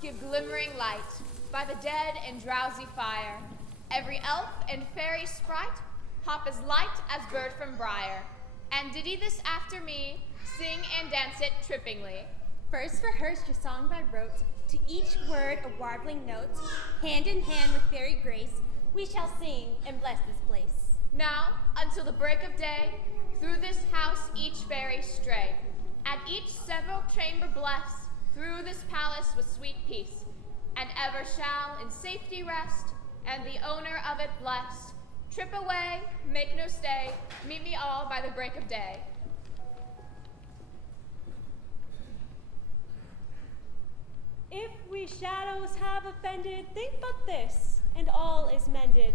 Give glimmering light by the dead and drowsy fire. Every elf and fairy sprite hop as light as bird from briar. And diddy this after me, sing and dance it trippingly. First rehearse your song by rote, to each word a warbling note. Hand in hand with fairy grace, we shall sing and bless this place. Now, until the break of day, through this house each fairy stray. At each several chamber bless, through this palace with sweet peace, and ever shall in safety rest, and the owner of it bless. Trip away, make no stay, meet me all by the break of day. If we shadows have offended, think but this, and all is mended,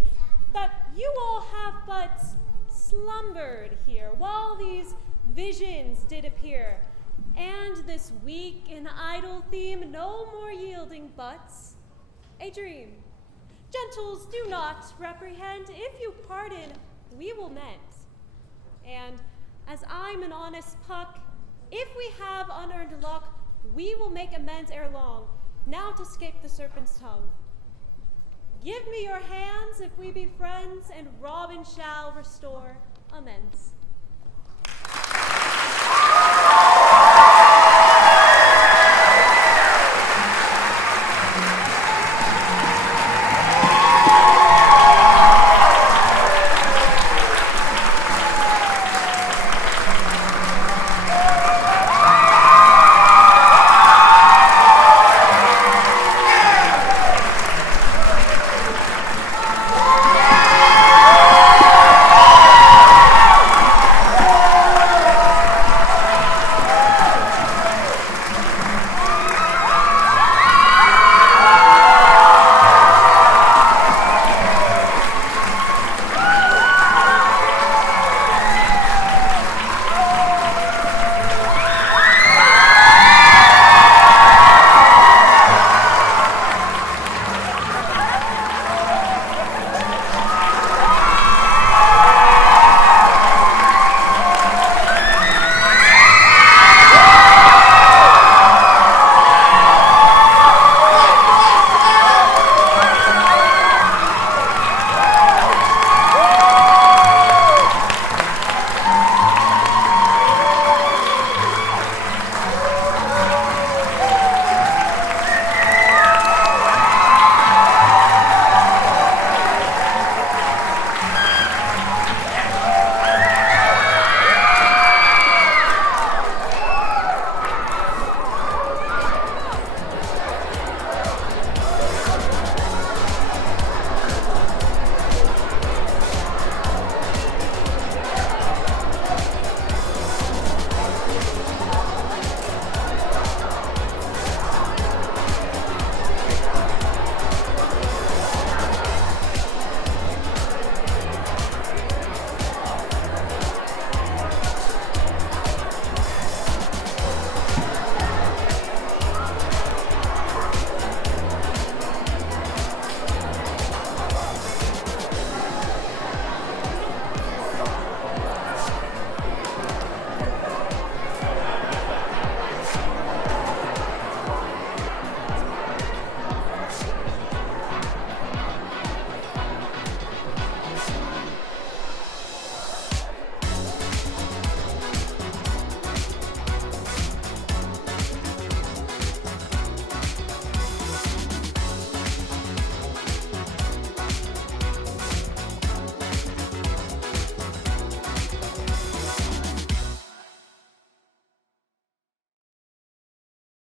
that you all have but slumbered here, while these visions did appear. And this weak and idle theme no more yielding but a dream. Gentles, do not reprehend. If you pardon, we will mend. And as I'm an honest puck, if we have unearned luck, we will make amends ere long, now to escape the serpent's tongue. Give me your hands if we be friends, and Robin shall restore amends.